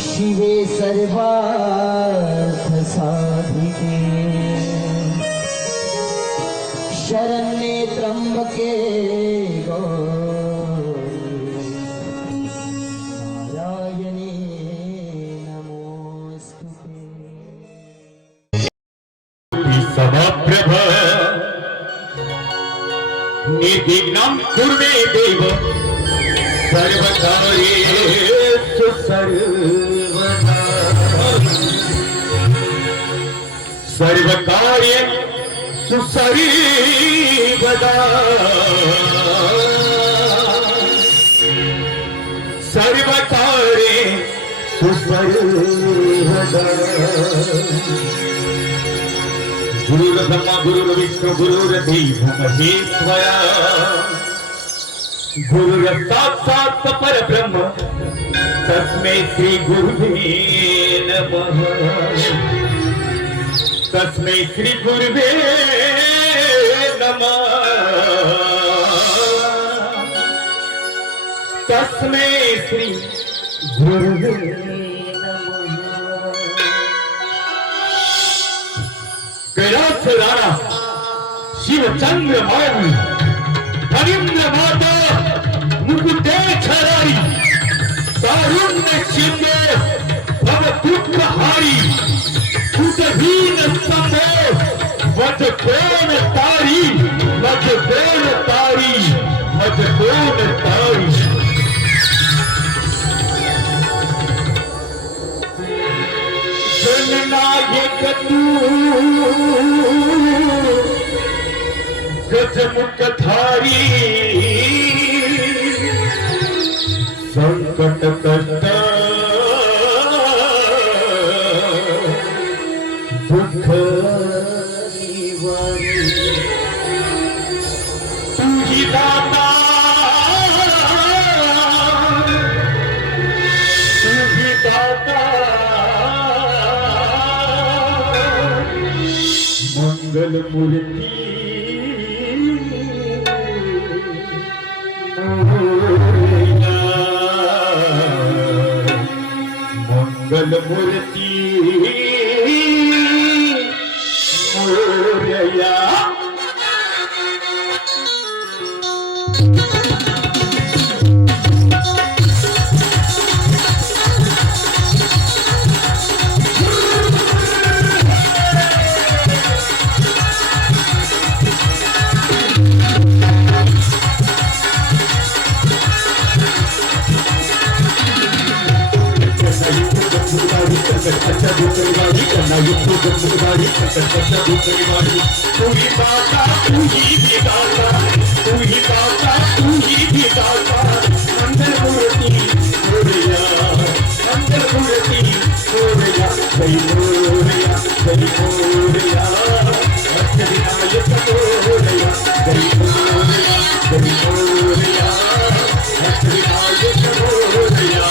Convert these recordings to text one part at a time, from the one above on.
शिवे सर्वार्थ साधिके शरण्ये त्र्यंबके गौरी नारायणी नमोस्तुते। समप्रभ निर्विघ्नं कुर्मे देव सर्वकार्येषु सर्वदा सर्वकार्येषु सर्वदा सर्वकार्येषु सर्वदा। गुरुर्ब्रह्मा गुरुर्विष्णु गुरुर्देवो महेश्वरा गुरुर्साक्षात् परब्रह्म तस्मै श्री गुरुवे नमः तस्मै श्री गुरुवे नमः तस्मै श्री गुरुवे कैलास राणा शिवचंद्र मायवी हरिंद्र माता मुकुटेश्वरी तारुण्य शिंदे भव दुःखहारी कुटहीन स्तंभे वज कोण तारी वज कोण तारी वज कोण तारी। जननायक तू गजमुखधारी संकट करता दुख निवारी तू ही दाता तू ही दाता मंगल मूर्ति मंगल मूर्ति मोरया। अच्छा दुखवारी करना युक्ति दुखवारी अच्छा दुखवारी तू ही दाता तू ही विधाता तू ही दाता तू ही विधाता मंगल मूर्ति मोरया मंगल मूर्ति मोरया जय मोरया जय मोरया अष्टविनायक मोरया जय मोरया जय मोरया अष्टविनायक मोरया।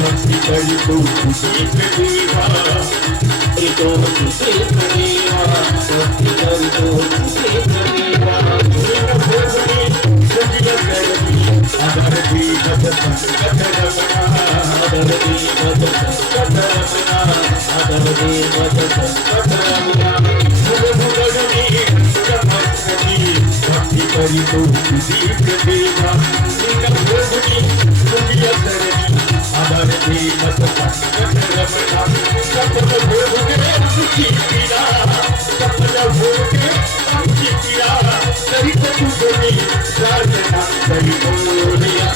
भक्ति करी तो खुशी देवा तो खुशी देवा भक्ति करी तो खुशी देवा भोगनी सजिया करनी आदर दी मत संकट रमना आदर दी मत संकट रमना आदर दी मत संकट रमना भोगनी भक्ति करी तो खुशी देवा भोगनी सजिया करनी आदर दी मत संकट रमना सपन भोगे सुखी पीड़ा सपन भोगे सुखी पीड़ा करी तो तू बोली प्रार्थना करी बोलिया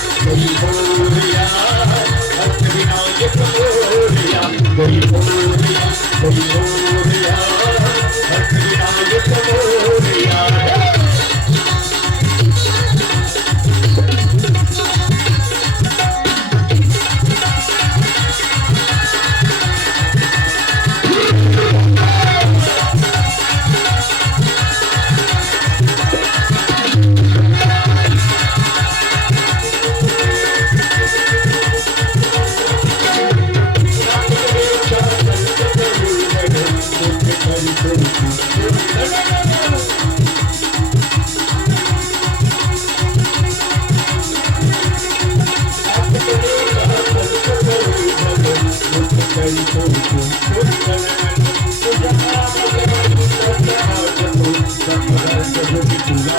करीतो विठ्ठल तुझ्या नामाचा रंगभूमी तुला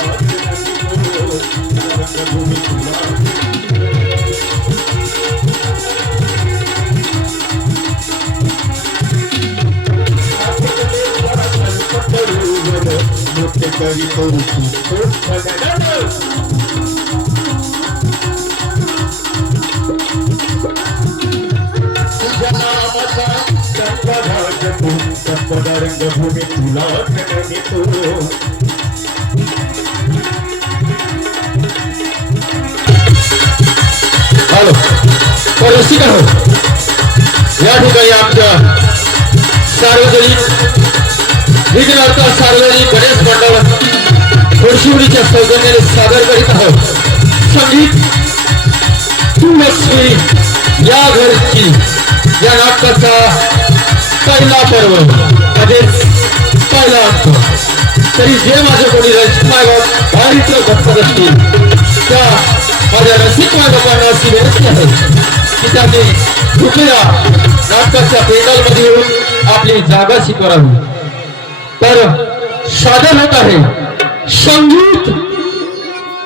रंगभूमी तुला नृत्य करीतो तुझ्या नामाचा रंगभूमी तुला नेतो हॅलो रसिका हो या ठिकाणी आमच्या सार्वजनिक विघ्नहर्ता सार्वजनिक गणेश मंडळ खोडशिवडीच्या सौजन्याने सादर करीत आहोत संगीत तू लक्ष्मी या घरची या नाटकाचा पहिला पर्व म्हणजेच पहिला अंक तरी जे माझ्या कोणी रसिकमायबाप भारित्र भक्त असतील त्या माझ्या रसिकमायबापांना अशी विनंती आहे की त्यांनी कृपया नाटकाच्या पेंडॉलमध्ये येऊन आपली जागा स्वीकारावी तर सादर होत आहे संगीत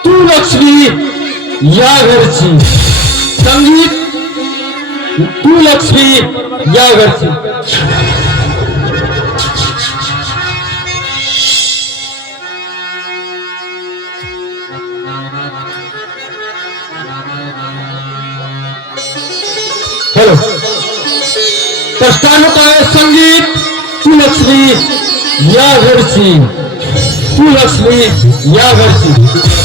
तू लक्ष्मी या घरची संगीत तू लक्ष्मी या घरची हॅलो तर स्टार्ट होत आहे संगीत तू लक्ष्मी या घरची तू लक्ष्मी या घरची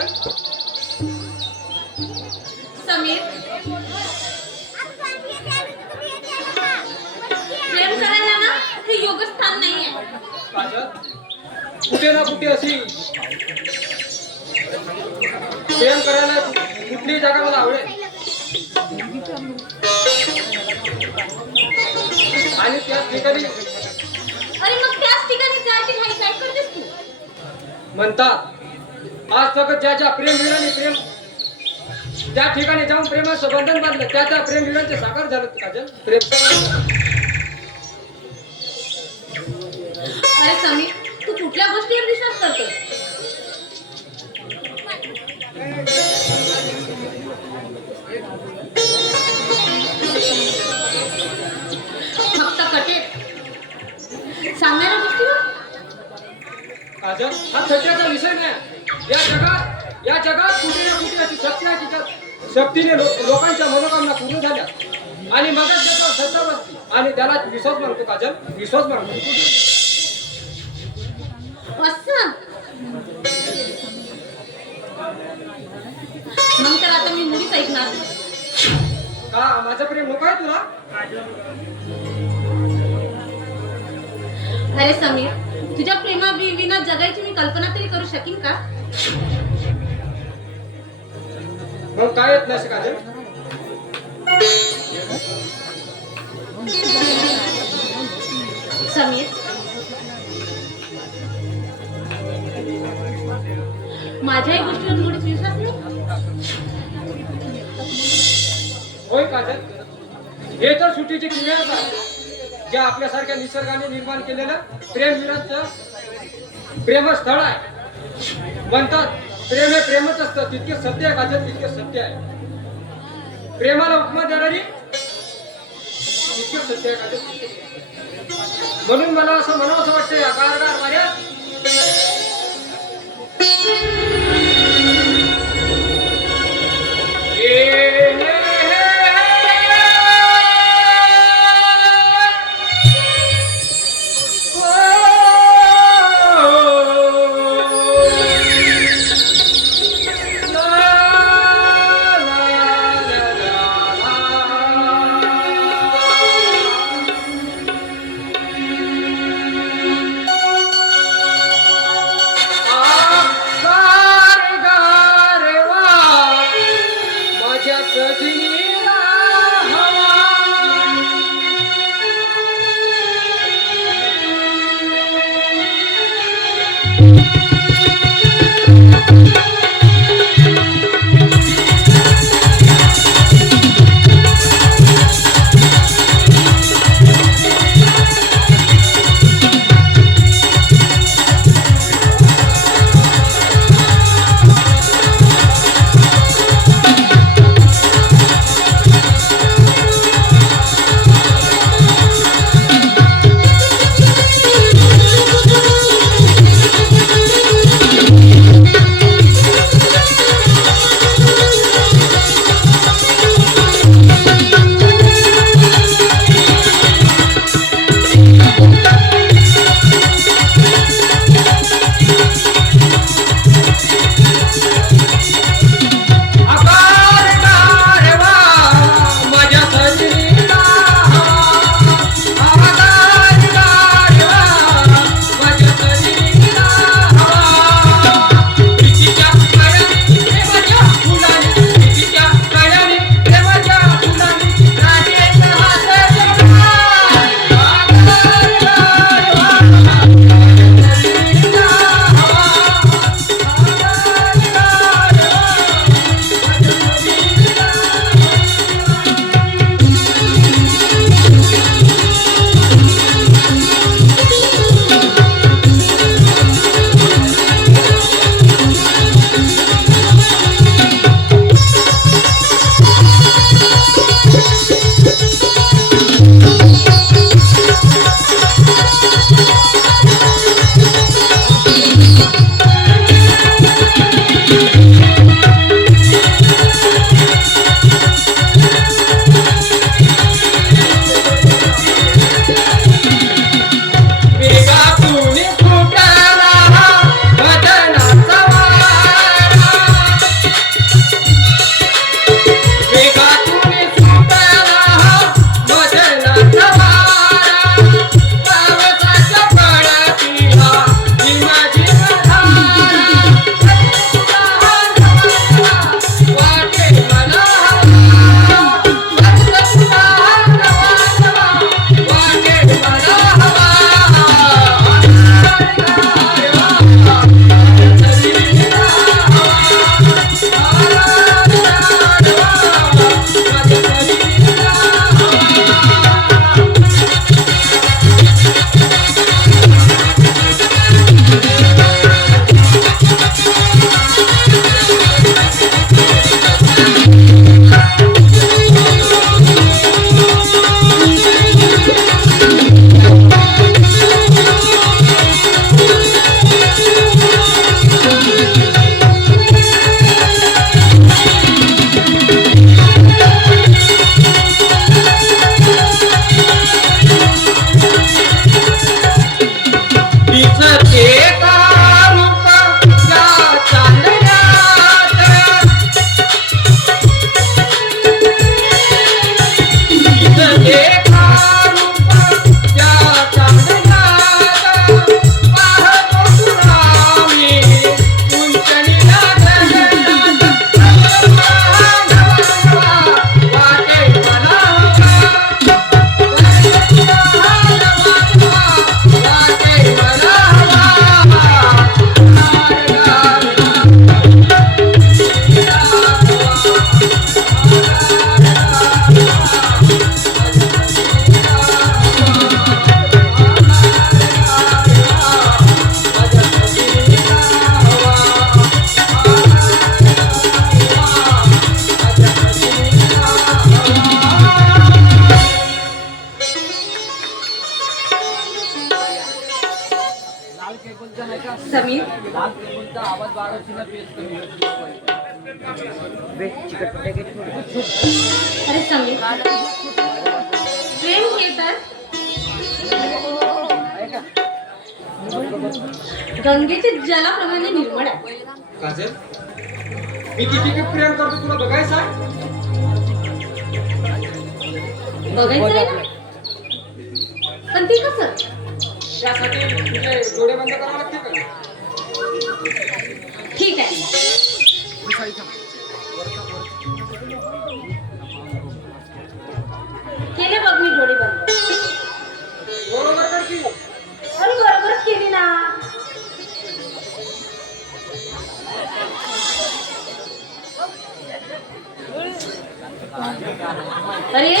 काजल? समीर, प्रेम करायला ना हे योग्य स्थान नाहीये. काजल, कुठे ना कुठे अशी प्रेम करायला कुठली जागा मला आवडेल. आणि त्याच ठिकाणी अरे मग त्याच ठिकाणी जायची घाई काय करतेस तू? म्हणतात आज सगळं ज्याच्या प्रेमवीराने प्रेम त्या ठिकाणी जाऊन प्रेमाचं बंधन बांधलं, त्या प्रेमवीरांचे साकार झालं. काजल, प्रेम. अरे समीर, तू कुठल्या गोष्टीवर विश्वास करतोस? फक्त कटे सांगणाऱ्या गोष्टीवर? काजल, हा सत्याचा विषय नाही. या जगात कुठे ना कुठे अशी शक्ती आहे तिच्यात शक्तीने लोकांच्या मनोकामना पूर्ण झाल्या आणि मगच त्याचा श्रद्धा बसते आणि त्याला विश्वास मानतो. काजल, विश्वास मानतो. असं मग तर आता मी मुळीच ऐकणार. का माझं प्रेम नको आहे तुला? अरे समीर, तुझ्या प्रेमाविना जगायची मी कल्पना तरी करू शकीन का? मग काय येत नाही काजल? समीर, माझ्याही गोष्टीवर मुळीच विश्वास नाही. होय काजल, हे तर सुट्टीची किमयाच आहे ज्या आपल्यासारख्या निसर्गाने निर्माण केलेलं प्रेमवीरांचं प्रेमस्थळ आहे. म्हणतात प्रेम हे प्रेमच असतं. तितके सत्य आहे काजल, तितके सत्य आहे. प्रेमाला उपमा देणारी तितके सत्य आहे काजल. म्हणून मला असं म्हणावंसं वाटतं या गारगार वाऱ्यात अरे समीर, प्रेम हे तर गंगेच्या जलाप्रमाणे निर्मळ आहे. काजल, मी किती प्रेम करतो तुला बघायचं आहे? बघायचं आहे ना, पण ती कसं? त्यासाठी तुझे डोळे बंद करावे लागते का? ठीक आहे. केले बघ मी डोळे बंद. बरोबर कर की. अरे बरोबरच केली ना. अरे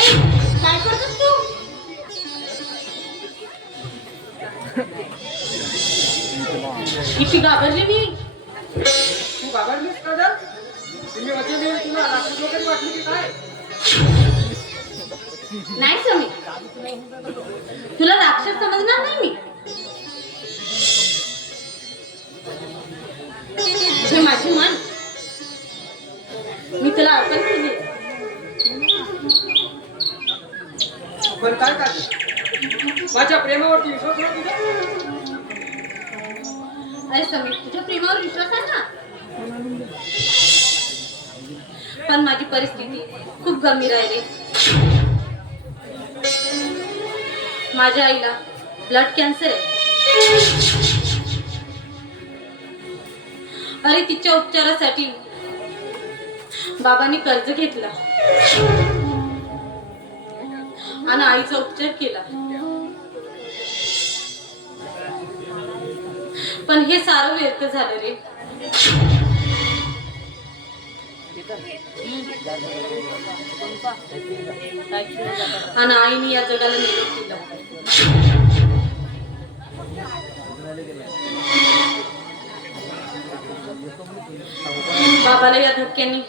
काय करतोस तू? किती घाबरली मी. तू घाबरलीस काजल? तुम्ही म्हणजे मी तुला राक्षस वगैरे वाटली की काय? नाही समीर, तुला राक्षस समजणार नाही मी. हे माझे मन, मी तुला अर्पण केली. पण काय काजल, माझ्या प्रेमावरती विश्वास नाही तुझा? अरे समीर, तुझ्या प्रेमावर विश्वास आहे ना, पण माझी परिस्थिती खूप गंभीर आहे रे. माझ्या आईला ब्लड कॅन्सर आहे. अरे तिच्या उपचारासाठी बाबांनी कर्ज घेतला आणि आईचा उपचार केला, पण हे सारं व्यर्थ झालं रे. आणि आईने या जगाला निरोप दिला. बाबाला या धक्क्याने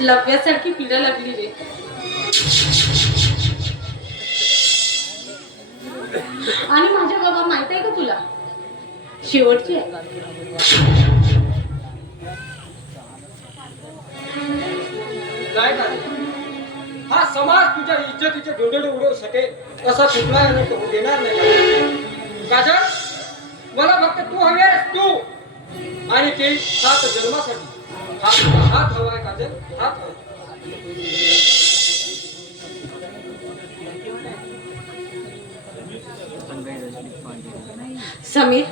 लव्यासारखी पीडा लागली रे. आणि माझ्या बाबा माहित आहे का तुला, शेवटची आहे. काय काजल, हा समाज तुझ्या इज्जतीचे डोळे उडवू शकेल असा कुठला होऊ देणार नाही काजल. मला फक्त तू हवी आहेस, तू, आणि ते 7 जन्मासाठी. हात हवाय काजल, हात हवा. समीर,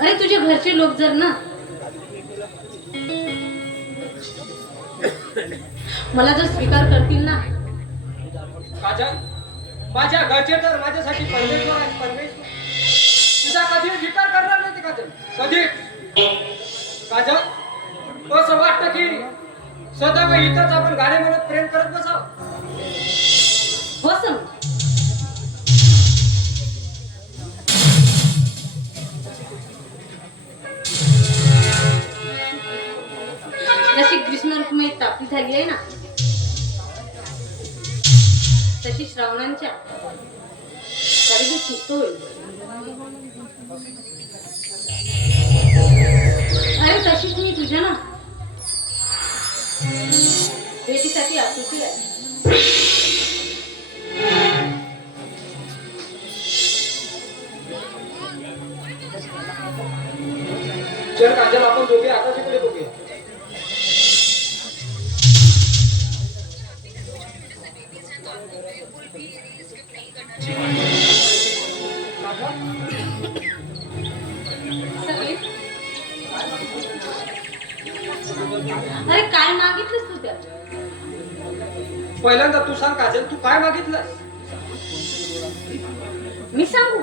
अरे तुझे घरचे लोक जर ना मला जर स्वीकार करतील ना. काजल, माझ्या घरचे तर माझ्यासाठी परमेश्वर आहेत, परमेश्वर. तुझा कधी विचार करणार नाही ते काजल, कधी. काजल, असं वाटतं की सदैव इथंच आपण गाणे म्हणत प्रेम करत बसावं. हो समीर, जशी ग्रीष्म ऋतूमध्ये तापी झाली आहे ना, तशी श्रावणांच्या खरेदी सुस्त होईल. अरे तशीच मी तुझ्या ना भेटीसाठी आतुरती आहे. चल काजल, आपण दोघे आकाशाकडे बघूया. अरे काय मागितलंस तू त्या? पहिल्यांदा तू सांग काजल, तू काय मागितलं? मी सांगू?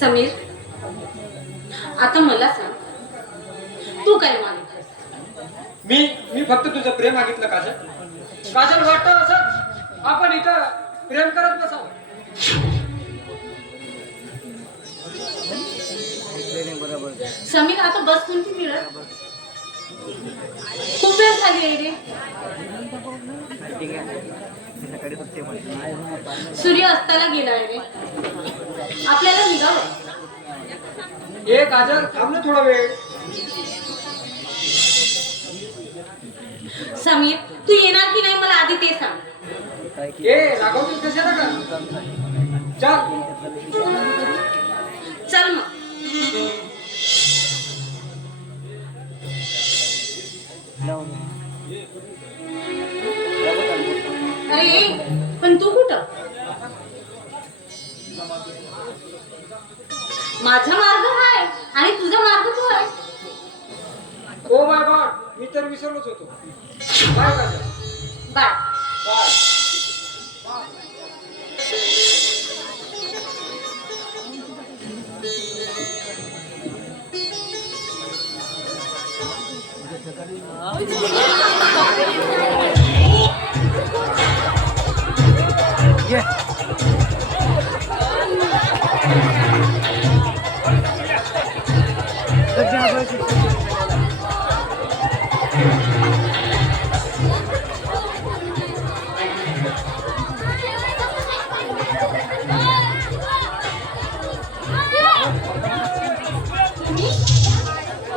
समीर, आता मला सांग, तू काय मागितलंस? मी फक्त तुझं प्रेम मागितलं काजल. काजल, वाटतं असं आपण इथं प्रेम करत बसावं. समीर आता बस कोणती मिळत खूप वेळ झाली आहे रे. सूर्य अस्ताला गेलाय रे. आपल्याला निघावं. ए काजल थांब ना थोडा वेळ. समीर तू येणार की नाही मला आधी ते सांग. ए राघवजी कशाला का चल. चल मग. अरे पण तू कुठं? माझा मार्ग हाय आणि तुझा मार्ग तू आहे. ओ माय गॉड मी तर विसरलोच होतो. बाय काजल. बाय. बाय.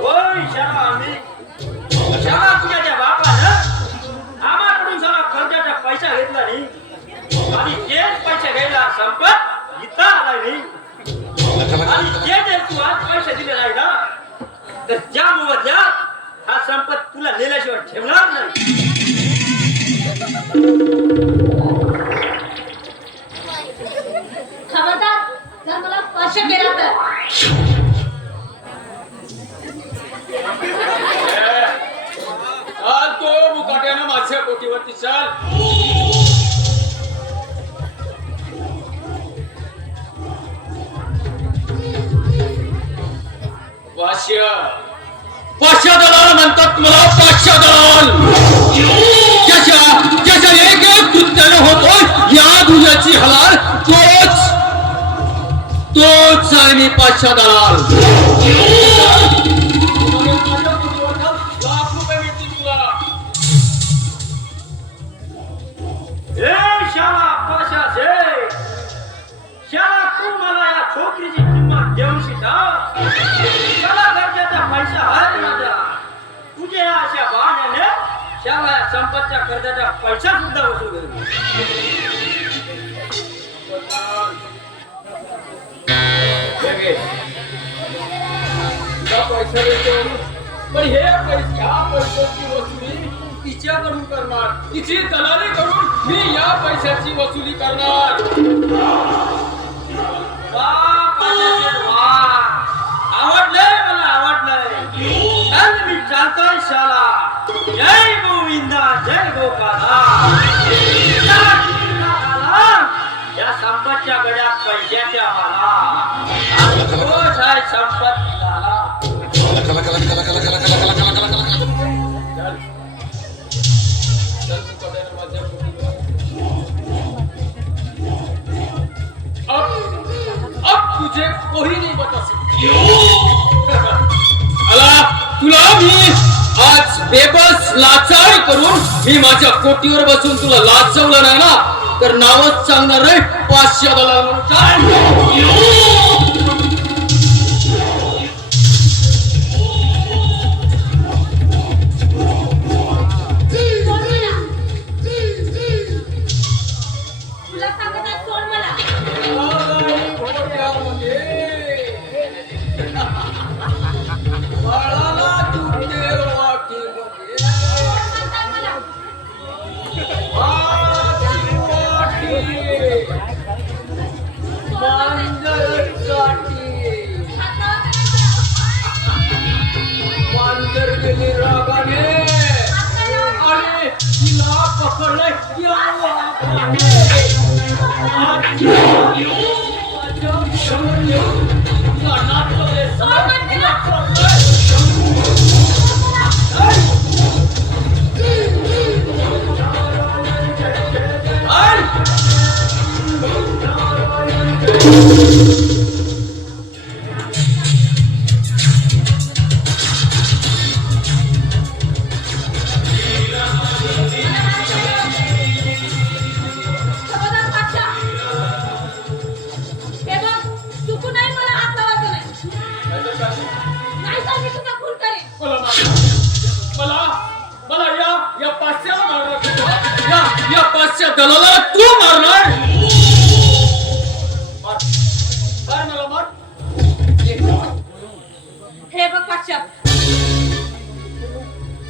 ओय शाळा आम्ही शाळा तुझ्या त्या बापानं आम्हाकडून सगळा कर्जाचा पैसा घेतला नाही आणि तेच पैसे घ्यायला संपत इथं आला नाही आणि जे तू आज पैसे दिले नाही ना तर ज्या मोबदल्यात हा संपत तुला नेल्याशिवाय ठेवणार नाही. खबरदार जर मला स्पर्श केला तर. चाल तो मुकाट्यानं माझ्या पोटीवरती चाल. पाचशे दलाल म्हणतात मला. पाचशे दलाल ज्याच्या एक एक कृत्याने होतो या दुनियाची हलाल तोच आहे मी. पाचशे दलाल. लाख रुपये मिळतील तुला. शाळा पाशा शाळा तू मला या छोकरीची किंमत देऊ शिका. मला गरजेचा पैसा आहे माझा. तुझ्या अशा बहाण्याने शाळा संपत्तीच्या कर्जाचा पैसा सुद्धा वसूल करेल. पैसा देतो पण हे पैशाची वसुली तिच्याकडून करणार. तिची दलाली करून मी या पैशाची वसुली करणार. आवडलंय मला आवडलंय. आणि मी चालतोय शाला. जय गोविंदा जय गोपाला. या संपतच्या गड्यात पैशाच्या मला आणि तोच आहे संपत झाला. अब तुझे कोई नहीं बता सकता. तुला मी आज बेबस लाचारी करून मी माझ्या कोटीवर बसून तुला लाचवलं नाही ना तर नावच सांगणार रे. 500 दलाल म्हणून. तुला सांगत आहे सोड मला. खबरदार बादशाह. हे बघ, चुकून नाही मला हात लावायचा नाही. नाही तर मी तुझा खून करेन. मला मला या पाचशेला मारणार या पाचशे दलाला तू मारणार मार मला मार हे बघ बादशाह,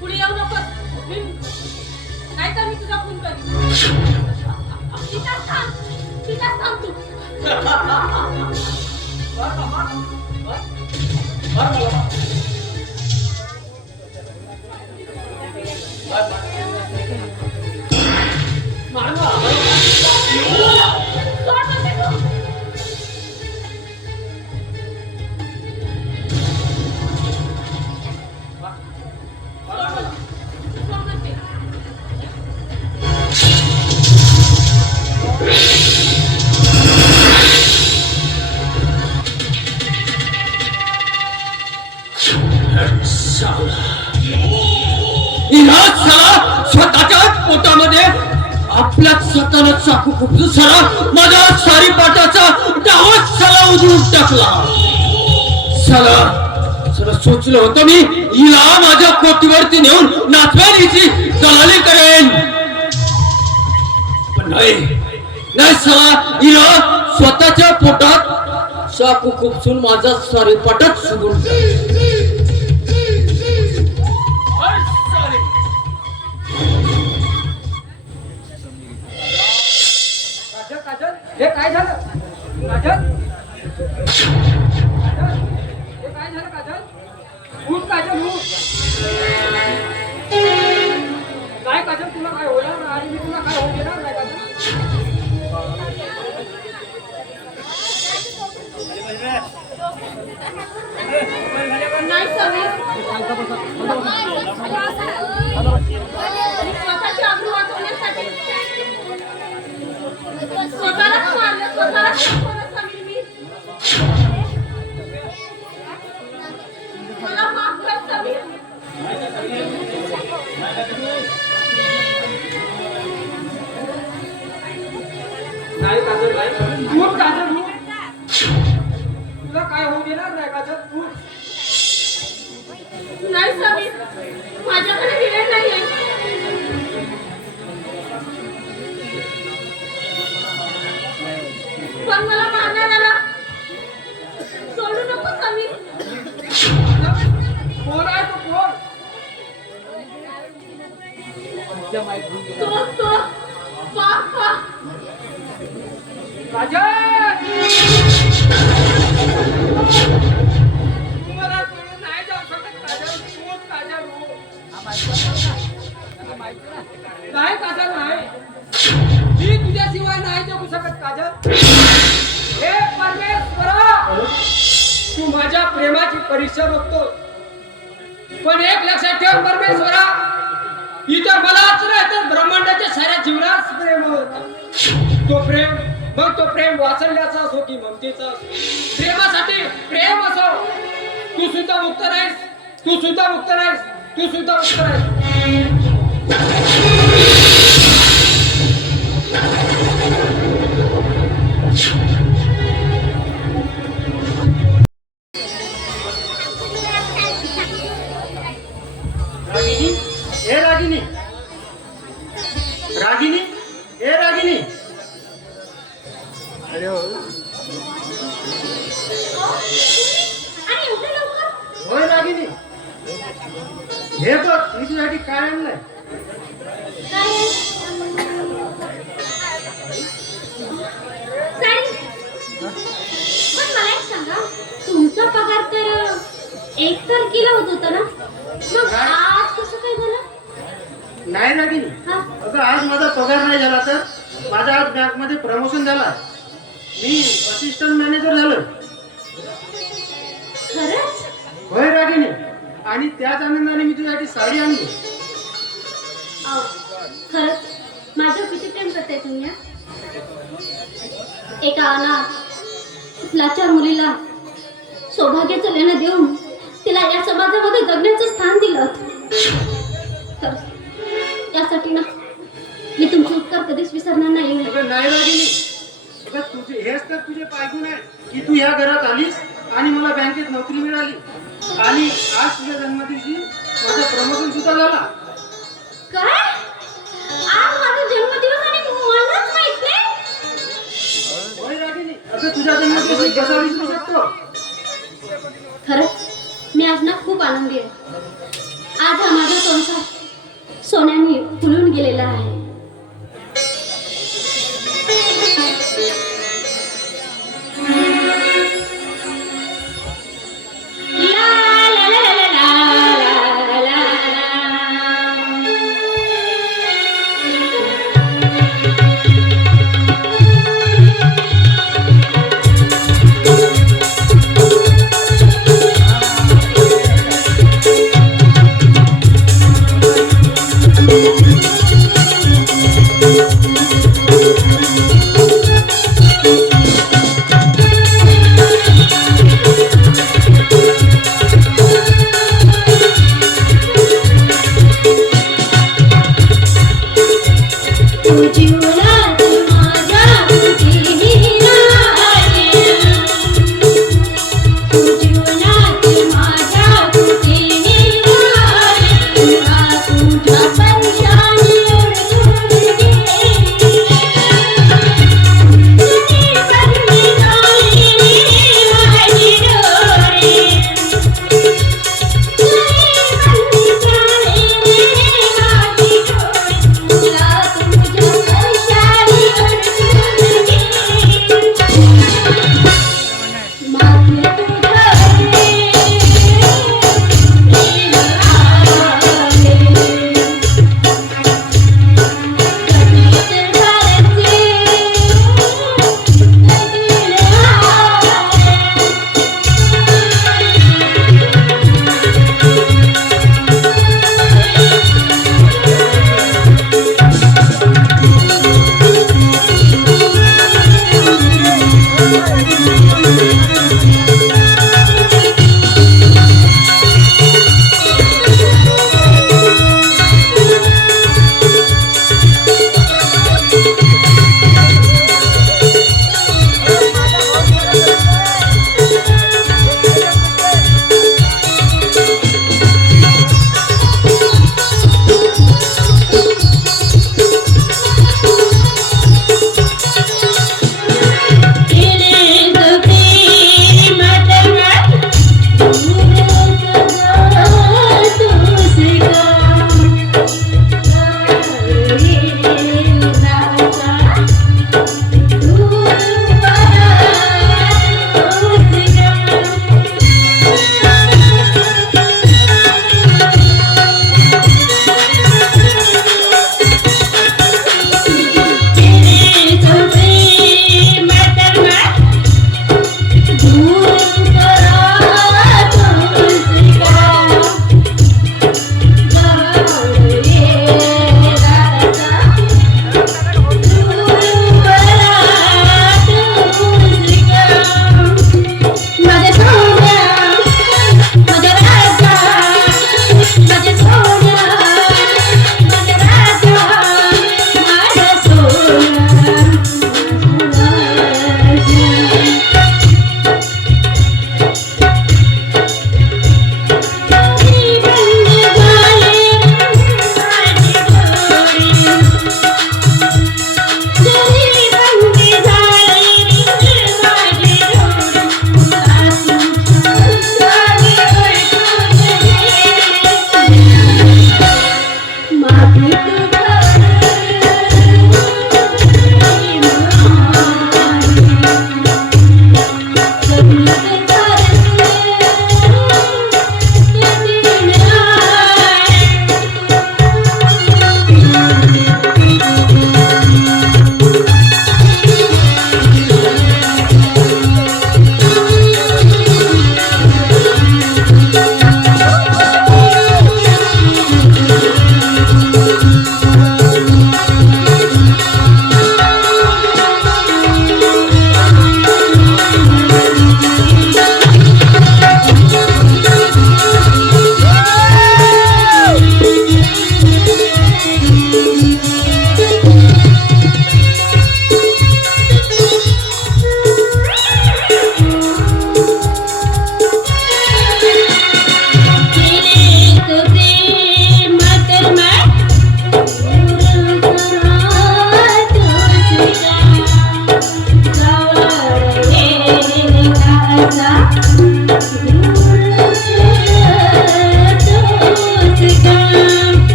पुढे येऊ नकोस. नाही तर मी तुझा खून करीन. तिथंच थांब तू. मार मला मार सोड म्हणते तू. सोड म्हणते. स्वतःच्या पोटामध्ये आपल्या स्वतःला चाकू खुपसून साला माझ्या सारी पाटाचा डावच साला उधळून टाकला. साला सोचलं होतं मी हिला माझ्या कोटीवरती नेऊन नाचवायची दलाली करेन, पण नाही साला हिला स्वतःच्या पोटात चाकू खुपसून माझा सारी पाटच सुगून काजल, हे काय झालं काजल? हे काय झालं काजल? उठ काजल, उठ. काय काजल, तुला काय होणार नाही आणि मी तुला काय होऊ देणार नाही काजल. नाही समीर. स्वतःची आबरू वाचवण्यासाठी स्वतःलाच मारलं, स्वतःलाच मारलं समीर मी. मला माफ कर समीर. नाही काजल, नाही. उठ काजल, उठ. तुला काय होऊ देणार नाही काजल, उठ. नाही समीर, माझ्याकडे वेळ नाहीये. पण मला मारणाऱ्याला सोडू नको समीर. कोण आहे तो, कोण? तो पापा. काजल, तू मला सोडून नाही जाऊ शकत काजल. उठ काजल, उठ. नाही काजल, नाही. मी तुझ्याशिवाय नाही जगू शकत काजल. हे परमेश्वरा, तू माझ्या प्रेमाची परीक्षा बघतो, पण एक लक्षात ठेव परमेश्वरा, इथं मलाच नाही तर ब्रह्मांडाच्या साऱ्या जीवनास प्रेम होत. तो प्रेम वाचल्याचा असो की ममतेचा असो, प्रेमासाठी प्रेम असो. तू सुद्धा मुक्त नाहीस, तू सुद्धा मुक्त नाहीस, तू सुद्धा मुक्त नाहीस. रागिनी, ए रागिनी, रागिनी, ए रागिनी. अरे हो. आणि एवढं लवकर? होय रागिनी, हे बघ मी तुझ्यासाठी काय आणलंय. काय? साडी. पण मला एक सांगा, तुमचा पगार तर 1 तारखेला होत होता ना, मग काय? आज कसं काय झालं? नाही रागिनी, हा? अगं आज माझा पगार नाही झाला तर माझ्या आज बँक मध्ये प्रमोशन झाला, मी असिस्टंट मॅनेजर झालो. खरंच? होय रागिनी, आणि त्याच आनंदाने मी तुझ्यासाठी साडी आणली. अहो, खरंच माझ्यावर किती प्रेम करताय तुम्ही हा? एका अनाथ लाचार मुलीला सौभाग्याचं लेणं देऊन तिला या समाजामध्ये जगण्याचं स्थान दिलं, तर यासाठी ना मी तुमचे उपकार कधीच विसरणार नाही. अगं नाही रागिनी, अगं तुझे हेच तर तुझे पायगुण आहे की तू ह्या घरात आलीस आणि मला बँकेत नोकरी मिळाली आणि आज तुझ्या जन्मदिवशी माझं प्रमोशन सुद्धा झाला. काय? आज माझा जन्मदिवस आणि मलाच माहित नाही? होय रागिनी, अगं तुझ्या जन्मदिवशी कसा विसरू शकतो? खरंच मी आज ना खूप आनंदी आहे. आज हा माझा संसार सोन्याने फुलून गेलेला आहे. ला ला ला ला ला ला ला ला.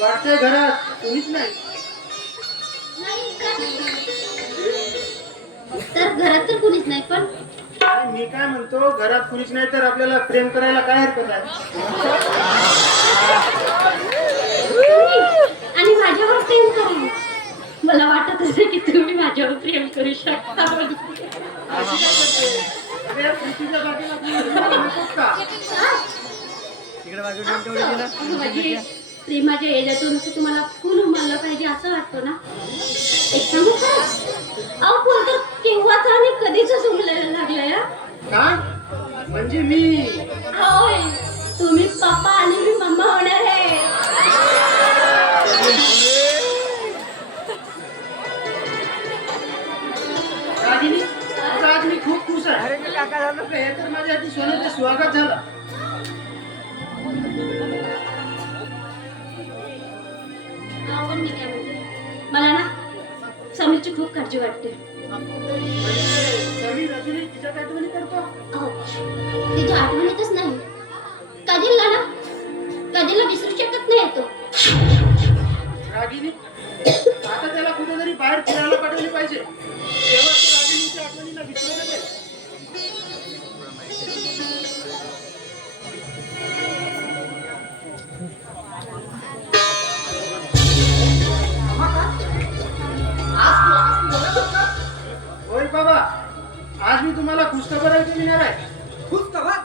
वाटतंय घरात कोणीच नाही. तर घरात तर कुणीच नाही, पण आणि मी काय म्हणतो, घरात कुणीच नाही तर आपल्याला प्रेम करायला काय हरकत आहे? आणि माझ्यावर प्रेम करा. मला वाटत असेल की तुम्ही माझ्यावर प्रेम करू शकता. अशी काय करते? अरे पृथ्वीच्या बाजूला कोणी तुम्हाला नकोच का? म्हणजे प्रेमाच्या याच्यातून तुम्हाला फुल उमललं पाहिजे असं वाटतं ना. एक सांगू का? अहो फुल तर केव्हाच आणि कधीच उमलायला लागलंय. काय म्हणजे मी होय, तुम्ही पप्पा आणि मी मम्मा होणार आहे. रागिनी, आज मी खूप खुश आहे. हे तर माझ्यासाठी सोन्याचं स्वागत झालं. पण मी काय म्हणते, मला ना समीरची खूप काळजी वाटते. समीर अजूनही तिच्या आठवणी करतो. अहो, तिच्या आठवणीतच नाही, काजलला विसरू शकत नाही तो. रागिनी, आता त्याला कुठेतरी बाहेर फिरायला पाठवली पाहिजे, तेव्हा तो रागिनीच्या आठवणीला विसरत नाही. होय बाबा, आज मी तुम्हाला खुशखबर ऐकून देणार आहे. खुशखबर?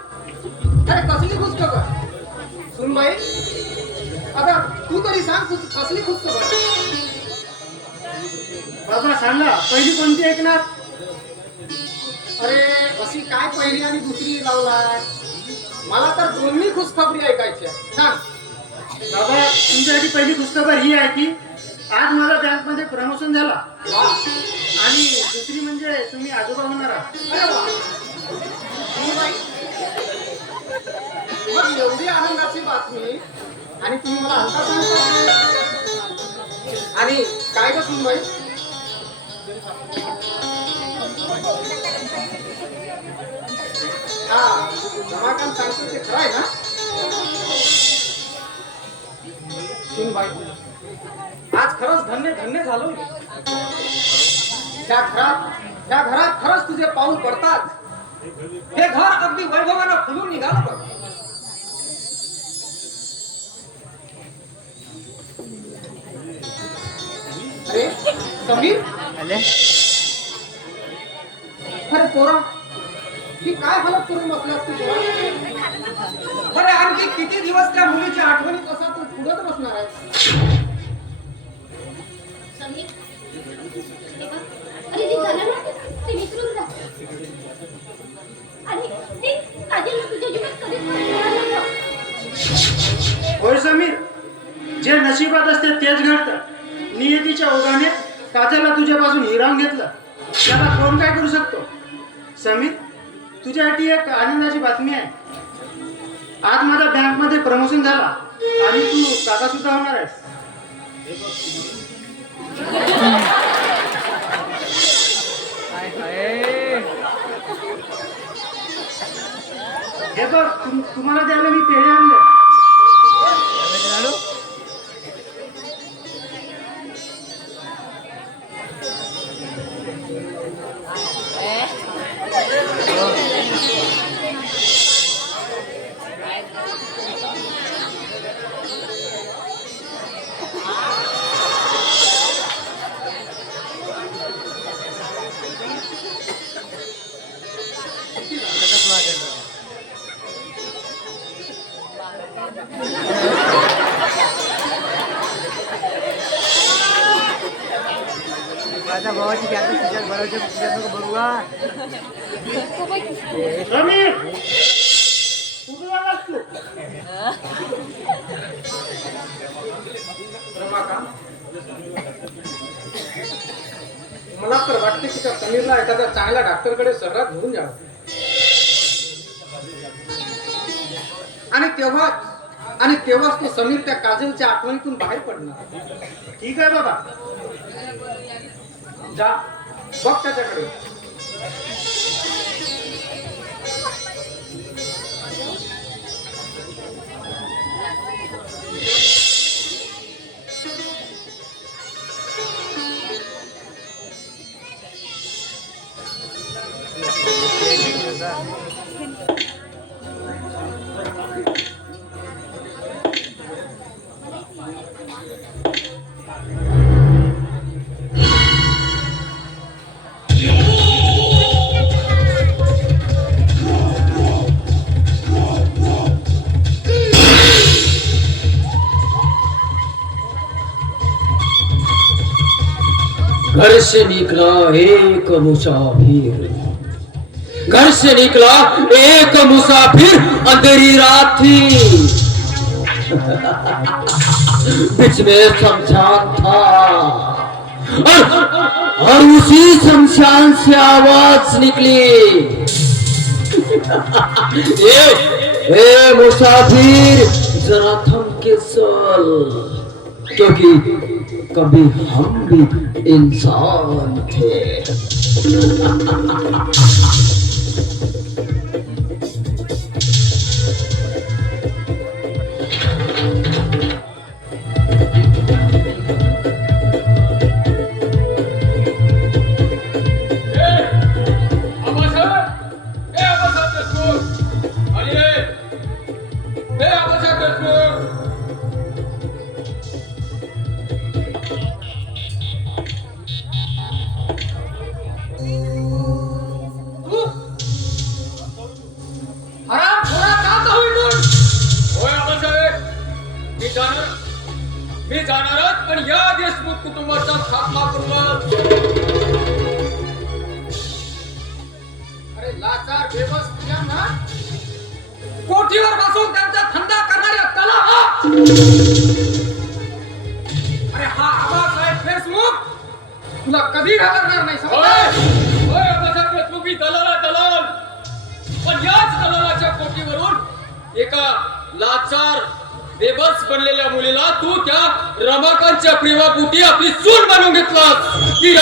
अरे कसली खुशखबर? सुनबाई, आता तू तरी सांग कसली खुशखबर? बाबा सांगा, पहिली कोणती ऐकणार? अरे अशी काय पहिली आणि दुसरी लावलाय? मला तर दोन्ही खुशखबरी ऐकायच्या. सांग. बाबा, तुमच्यासाठी पहिली खुशखबर ही आहे की आज माझा बँक मध्ये प्रमोशन झाला, वा. आणि दुसरी म्हणजे तुम्ही आजोबा होणार आहात. अरे वा. सुनबाई, मग एवढी आनंदाची बातमी आणि तुम्ही मला हलका सांगता? आणि काय ग सुनबाई, हा रमाकांत सांगतो ते खरं आहे ना? सुनबाई, आज खरंच धन्य धन्य झालो. त्या घरात खरंच तुझे पाऊल पडतात. हे घर अगदी वैभवानं फुलून निघालं बघ. अरे समीर, अरे पोरा, ही काय हालत करून बसलास तू पोरा? बरे आणखी किती दिवस त्या मुलीची आठवणी कसा तू पुढत बसणार आहेस? समीर, हे बघ, अरे जे झालं ना ते विसरून जा. आणि ते काजलला तुझ्या जीवनात कधीच परत येणार नको. होय समीर, जे नशिबात असते तेच घडतं. नियतीच्या ओघाने काजलला तुझ्यापासून हिरावून घेतलं. त्याला कोण काय करू शकतो? समीर, तुझ्यासाठी एक आनंदाची बातमी आहे. आज माझ्या बँक मध्ये प्रमोशन झाला आणि तू काका सुद्धा होणार आहेस. हे बघ, तुम्हाला द्यायला मी पेढे आणले. माझ्या भावाची गॅस तुझ्या बरोबर बरोबर समीर, कुठे आलास तू? रमाकांत, मला तर वाटते की त्या समीरला एखाद्या चांगल्या डॉक्टरकडे शहरात घेऊन जावं. आणि तेव्हाच तो समीर त्या काजलच्या आठवणीतून बाहेर पडणार. ठीक आहे बाबा. जा, बघ त्याच्याकडे. घर से निकला एक मुसाफिर, घर से निकला एक मुसाफिर, अंधेरी रात थी, बीच में शमशान था और उसी शमशान से आवाज निकली, ए मुसाफिर जरा थम के चल, क्योंकि कभी हम भी इंसान थे। मी जाणारच, पण या देशमुख कुटुंबाचा खात्मा करूनच. अरे लाचार बेबस मुलांना कोठीवर बसून त्यांचा धंदा करणाऱ्या त्याला अरे हा आवाज आहे फेसबुक, तुला कधी घालवणार नाही. तुम्ही दलाल, पण याच दलालाच्या कोठीवरून एका लाचार बेबस बनलेल्या मुलीला तू त्या रमाकांतच्या प्रेमापोटी आपली सून बनवून घेतलास. ती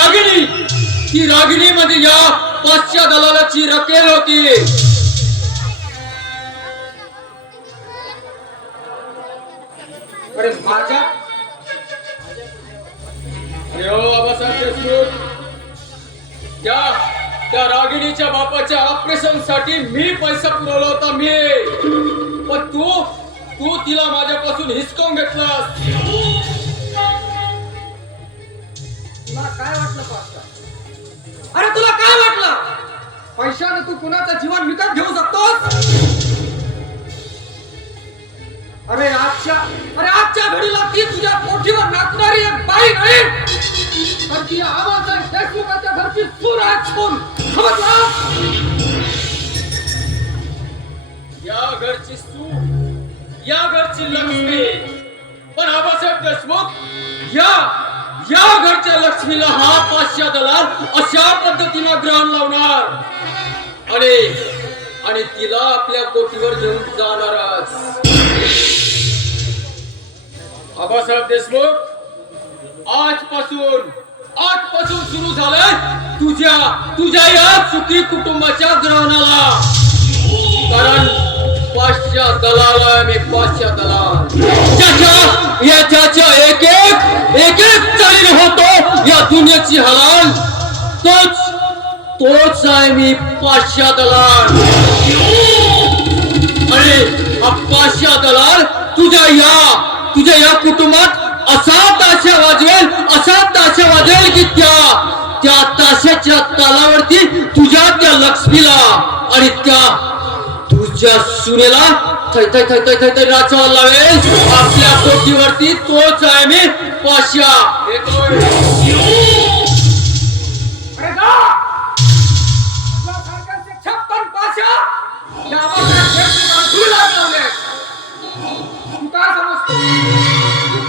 रागिणी म्हणजे या पाचशा दलालाची रकेल होती. अरे माझ्या अरे हो बाबासाहेब देशमुख, त्या रागिणीच्या बापाच्या ऑपरेशन साठी मी पैसा पुरवला होता मी. पण तू तिला माझ्यापासून हिसकावून घेतलास. तुला काय वाटलं पास्ता? अरे तुला काय वाटलं पैशाने तू कुणाचं जीवन विकत घेऊ शकतोस? अरे आजच्या घडीला ती तुझ्या कोठीवर नाचणारी एक बाई नाही, तर ती आबासाहेब देशमुखाच्या घरची सून आहे, सून. समजला? या घरची सून, या घरची लक्ष्मी. पण आबासाहेब देशमुख या घरच्या लक्ष्मीला हा पाचशा दलाल अशा पद्धतीनं ग्रहण लावणार आणि तिला आपल्या कोठीवर घेऊन जाणारच. आबासाहेब देशमुख, आजपासून सुरू झालंय तुझ्या या सुखी कुटुंबाच्या ग्रहणाला. कारण पाचशा दलाल आहे मी, पाचशा दलाल. ज्याच्या एक चालीने होतो या दुनियेची हलाल, तोच आहे मी, पाचशा दलाल. आणि हा पाचशा दलाल तुझ्या या कुटुंबात असा ताशा वाजवेल की त्या ताशाच्या तालावरती तुझ्या त्या लक्ष्मीला आणि त्या तुझ्या सुनेला थै नाचायला लावेल. आपल्या कोठीवरती तोच आहे मी, पाशा.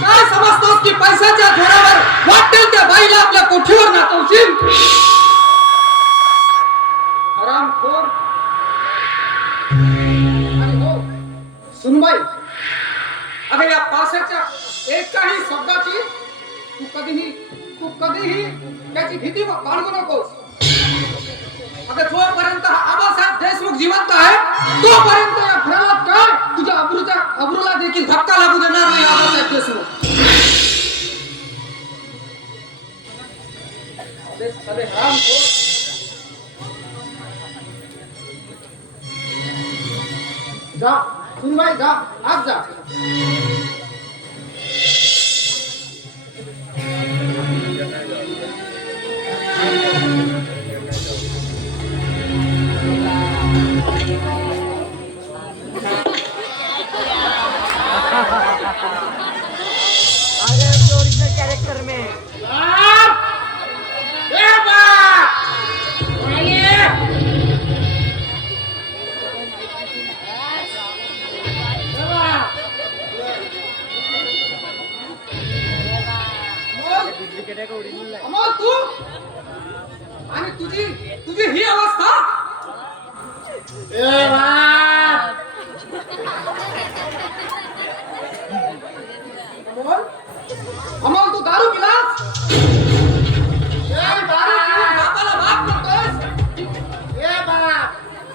काय समजतोस की पैशाच्या जोरावर वाटेल त्या बाईला आपल्या कोठीवर नाचवशील? हरामखोर. आणि हो सुनबाई, अगं या पाशाच्या एकाही शब्दाची तू कधीही त्याची भीती बाळगू नकोस. अगं जोपर्यंत हा आबासाहेब देशमुख जिवंत आहे तोपर्यंत या घरात काय तुझ्या अब्रूला देखील धक्का लागू देणार नाही आबासाहेब देशमुख. अरे हरामखोर. जा सुनबाई, जा आज जा. अरे ओरिजिनल कैरेक्टर में अमोल, तू आणि तुझी ही अवस्था. अमोल, तू दारू पिलास? दारू पिऊन बापाला बाप म्हणतोस?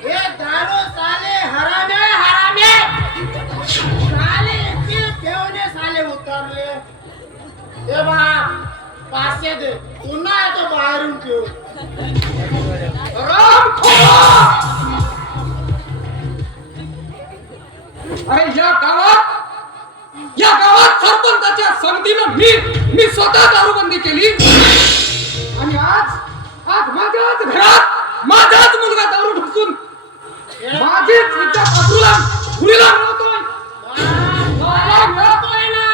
हे दारू साले हरामे साले इतके ठेवणे साले उतरले. हे बा पाचशे दे, पुन्हा येतो बाहेरून ठेवून. अरे या गावात सरपंचाच्या संमतीनं मी स्वतः दारूबंदी केली आणि आज माझ्याच घरात माझाच मुलगा दारू ढुसून माझीच इज्जत अब्रूला खुलीला मिळवतोय. मिळतोय ना,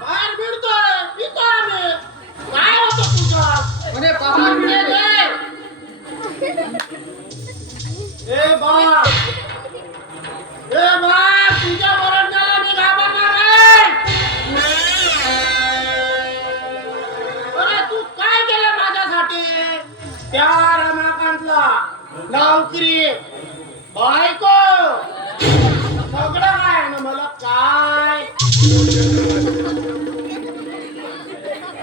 बाहेर मिळतोय, पितोय आम्ही. काय होतं तुझं? अरे बाबा, ए बा तुझ्या वरंडाला मी घाबरणार नाही. अरे तू काय केलं माझ्यासाठी? त्या रमाकांतला नोकरी, बायको, सगळं काय ना मला काय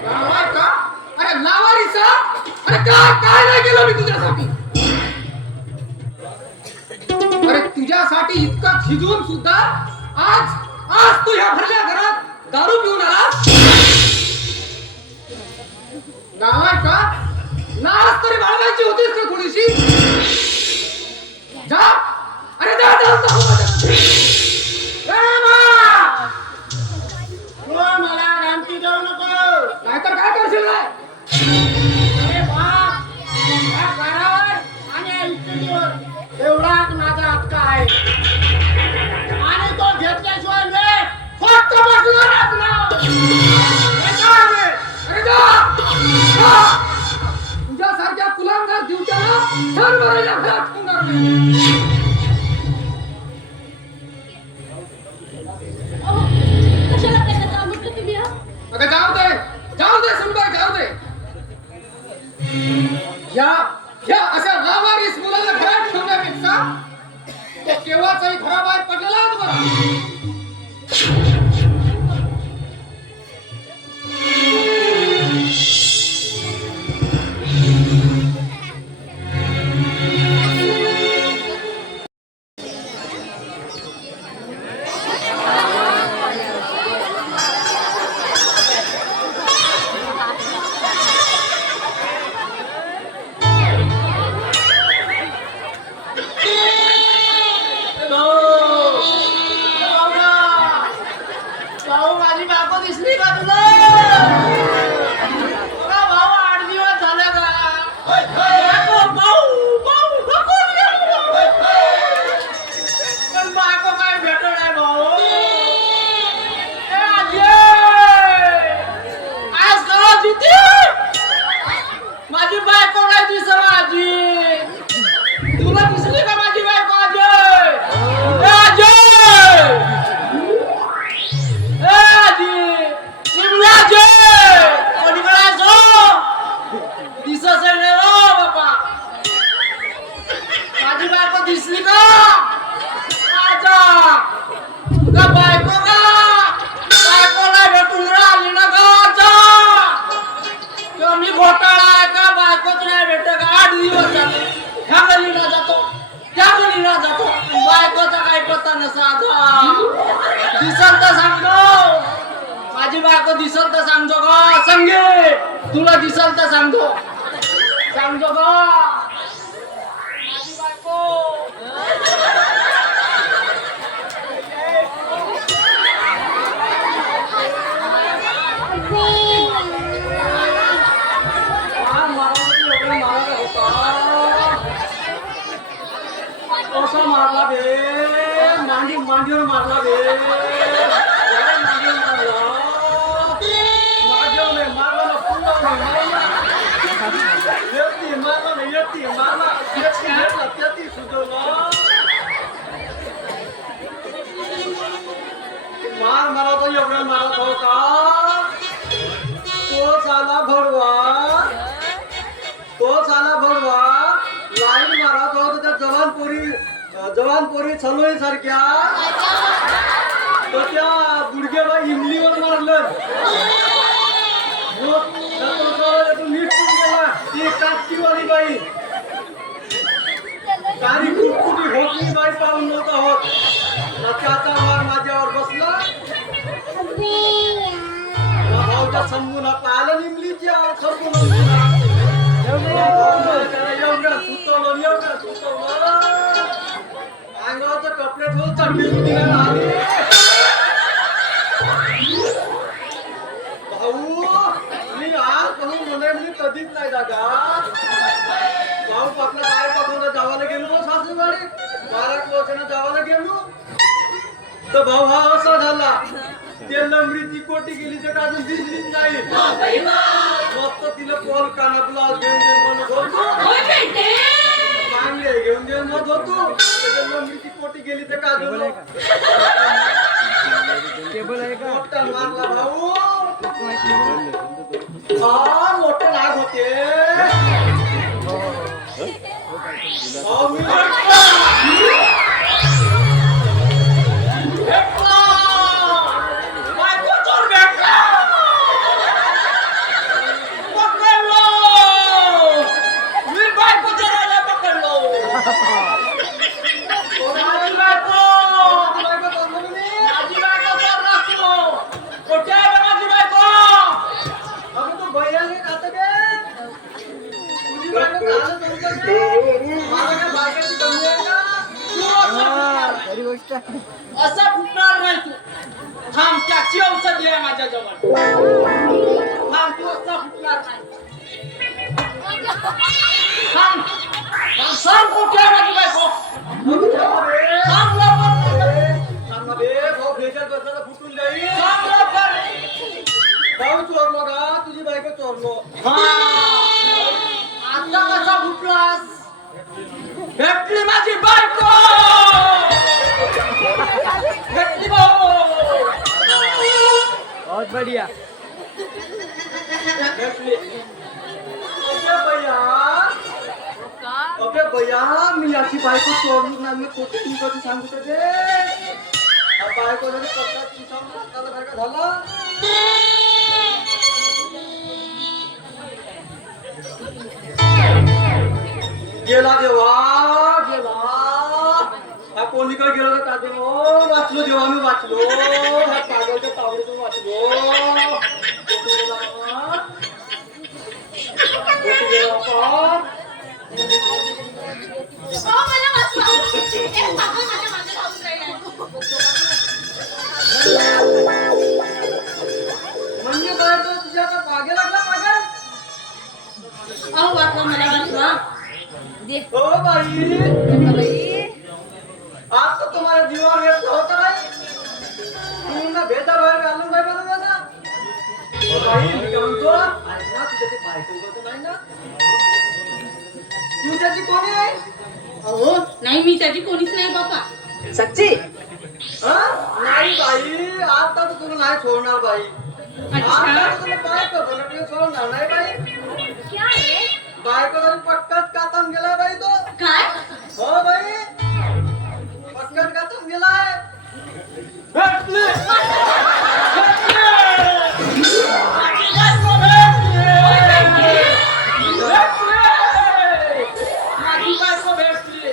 लावाय का? अरे लावारीचा? अरे काय नाही केलं मी तुझ्यासाठी? झिजून सुद्धा आज आज तू या भरल्या घरात दारू पिऊन आलास. नालाय का नाच तरी बाळगायची होतीस का थोडीशी. जा अरे जा जा मला रामती जाऊ नको. नाहीतर काय करशील काय. अरे बाप, या घरावर आणि या इस्टेटीवर एवढाच माझा हक्क आहे आणि तो घेतल्याशिवाय मी फक्त बसणारच नाही. हे जा रे. अरे जा जा. तुझ्यासारख्या कुलांगार दिवट्याला छान भरायला घरात ठेवणार नाही. अहो, कशाला त्याला जा म्हटलं तुम्ही हा? अगं जाऊ दे सुनबाई जाऊ दे. या अशा लावारीस मुलाला घरात ठेवण्यापेक्षा तो केव्हाचाही घराबाहेर पडलेलाच बरा. भाऊ माझी बायको दिसली का तुला. बघा भाऊ 8 दिवस झाले का. पण बायको काय भेटत नाही भाऊ. आज कळा जिथे माझी बायको नाही दिसत. आजी तुला दिसली का माझी बायको. अजय माझी बायको दिसली का. बायको बायकोला भेटून राहिली ना का. मी घोटाळा आहे का बायकोच नाही भेटत का. 8 दिवस झाले ह्या गलीला जातो त्या गलीला जातो बायकोचा काही पत्ता नसा. दिसल तर सांगतो माझी बायको दिसल तर सांगतो का. संगे तुला दिसल तर सांगतो का माझी बायको. कसा मारला बे. मांडीवर मारला बे. मांडीवर मारला. माझ्यावर नाही मारला ना. पुन्हा मारला. येती मारला. त्याती सुचवला. मारा तो एवढ्या मारत हो का. तो साला भडवा लाईन मारत होत त्या जवान पोरी छलोई सारख्या. तर त्या गुडघ्याला इमलीवर मारलं. नीट गेला ती काटकीवाली बाई. काही कुटकुटी होत नाही बाई पाहून नव्हता होत. त्याचा मार माझ्यावर बसला. भाऊच्या समजून पाहिलं निमलीच्या सरकून एवढं सुतवलं अंगावरचं कपडे ठेवून चटणी आली. भाऊ मी आजपासून म्हणे कधीच नाही जागा. भाऊ आपलं काय पकडून जावायला गेलो सासूबाई 12 वर्षानं जावायला गेलो तर भाऊ हा असा झाला. ते लंबरीची कोटी गेली तर अजून दिसलीच नाही. मस्त तिला पॉल काना ब्लाउज घेऊन म्हणत होतो. चांगले घेऊन देऊन म्हणत होतो. लंबरीची कोटी गेली तर का टेबल आहे का. मोठा मारला भाऊ. हा मोठे नाग होते. भाऊ मी असा फुटणार नाही तू. थांब, त्याची औषधी आहे माझ्याजवळ. थांब, तू असा फुटणार नाही. थांब. सांग कुठे आहे माझी बायको? सांग लवकर. सांग ना बे, भाऊ भेटत बसला तर फुटून जाईल. सांग लवकर. भाऊ चोरलो का? तुझी बायको चोरलो. हा. आता कसा फुटलास? भेटली माझी बायको. भेटली भाऊ. बहुत बढ़िया. भेटली. अबे भैया, मी याची बायको चोरली ना. मी कोटी कधी सांगू ते बायको करतात झाला. गेला देवा, गेला. हा कोणीकडे गेला तर का देव? वाचलो देवा, मी वाचलो. हा कागलच्या तावडीतून वाचलो. कोटी गेला बाबा. कोटी गेला बाबा. मला वाचवा. माझ्या मागे धावून राहिला. म्हणजे काय तो तुझ्या आता मागे लागला माझ्या? अहो वाचवा, मला वाचवा. दे. हो बाई, बाई. आज तर तुम्हाला जीवावर व्यक्त होता नाही. तुम्ही भेटा बाहेर घालून काय बनवलं ना? बाई, मी काय म्हणतो? अरे ना, तुझ्या ते बायको वगैरे नाही ना? तू त्याची कोणी आहे? अहो नाही, मी त्याची कोणीच नाही बाबा. सच्ची. हा? नाही बाई, आता तर तुला नाही सोडणार बाई. आता तुला बायको तुला सोडणार नाही बाई. क्या आहे? बायको तरी पक्काच कातून गेलाय बाई तो. काय? हो बाई, पक्काच कातून गेलाय. भेटली. माझी बायको भेटली.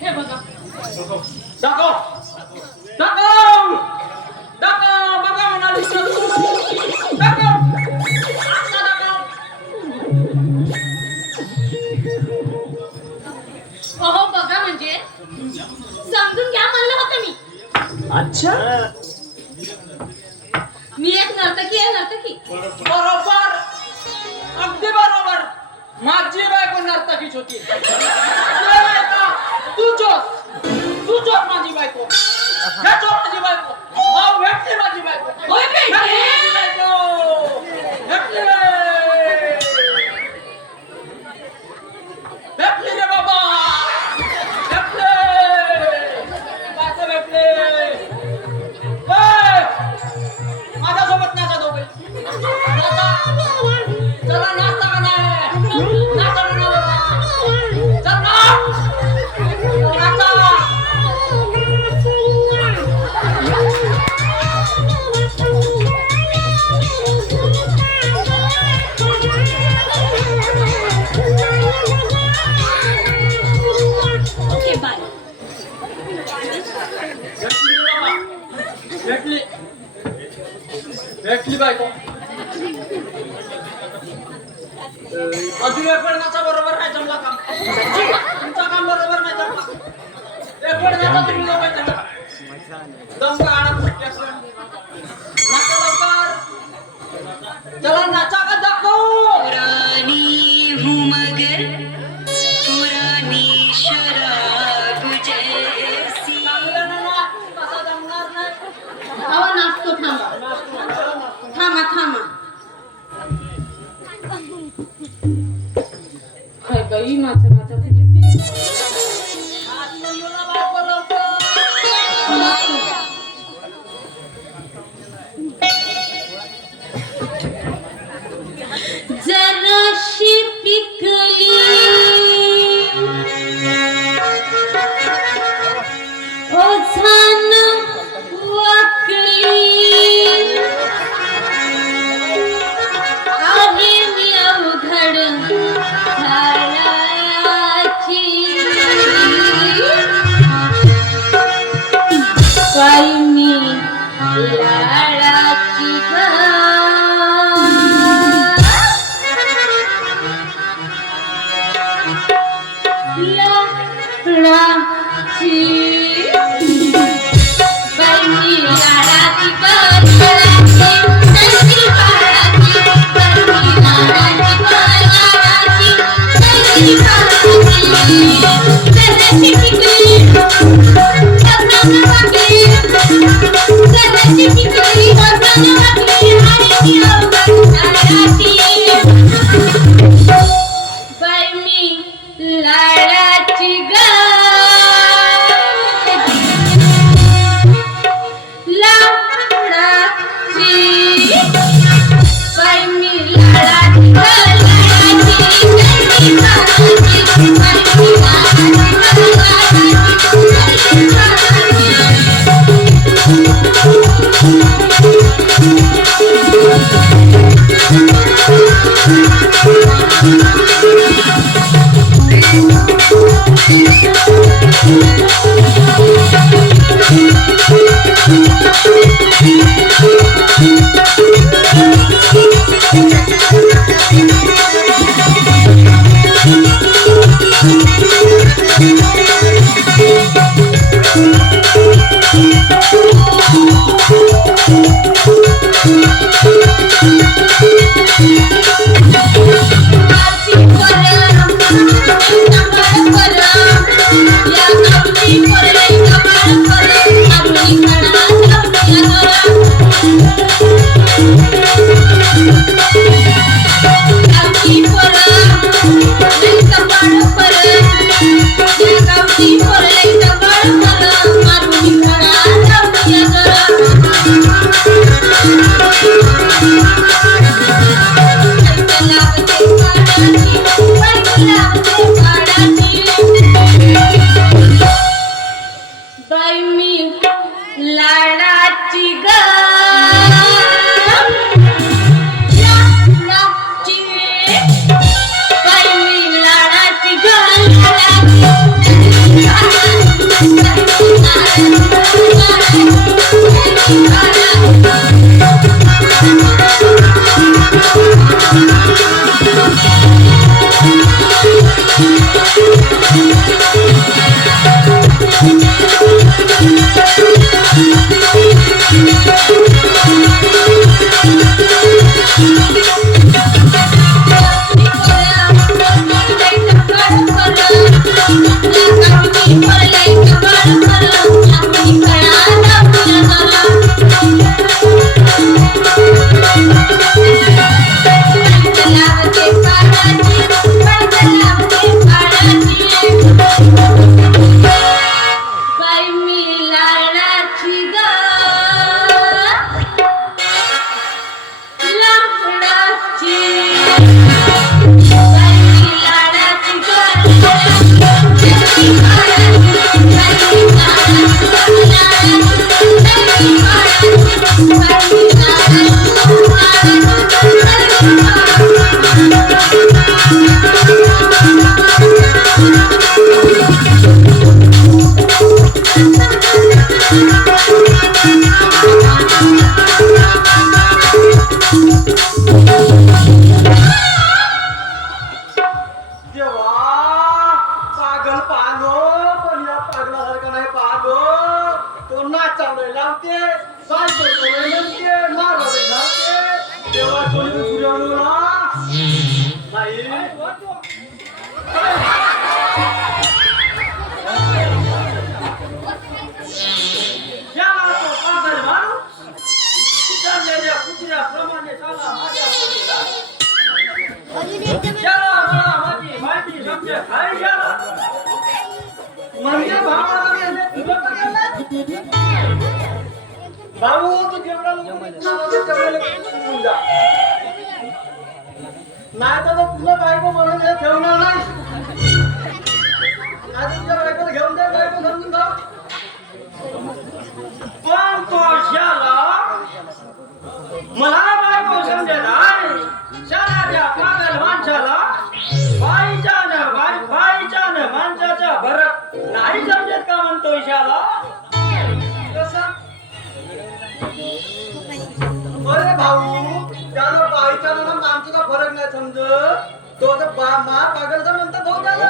हे बघा. दाखव. दाखव. दाखव. बघा म्हणाली. दाखव. आता दाखव. अहो बघा, म्हणजे समजून घ्या म्हणलं होतं मी. अच्छा. मी एक नर्तकी आहे, नर्तकी. बरोबर. अगदी बरोबर. माझी बायको नर्तकीच होती. तू चोर माझी बायको. हे चोर माझी बायको. भाऊ भेटली माझी बायको. होय, भेटली. भेटली माझी बायको. भेटली. भेटली रे बाबा. भेटली. बायको भेटली. ए, माझ्यासोबत नाचा दोघे. नाचा. चला नाचता का नाही? नाचा का नाही? चल ना. नाचा. Okay bye. भेटली. भेटली बायको. अजून एक वेळ नाचा बरोबर नाही जमला काम. तुमचा काम बरोबर नाही जमला. एक वेळ नाचा तुम्ही लोक जमला. दम काढा. नाचा लवकर. चला नाचा का दाखव. पुरानी हूँ मगर पुरानी शराब जैसी. चांगलं ना नाच. तसा जमणार नाही. अहो नाचतो, थांबा. थांबा, थांबा. काय बाई, माझं माझं नाच म्हणलो ना बायको लवकर. जराशी पिकली ओझान वाकली आहे मी अवघड झाल्याची. लाडाची ग भाऊ तू जेवढा नाही तर तुझं बायको म्हणून हे ठेवणार नाही. तुझ्या बायकोला घेऊन द्या बायको समजून जा. पण तो शाला मला बायको समजेल नाही. शाळाच्या पागल माणसाला बाईच्या न माणसाचा फरक नाही समजत का म्हणतो शाला. अरे भाऊ त्याला बाईचा ना माणसाचा फरक नाही समजत. तो पागलचा म्हणतात हो त्याला.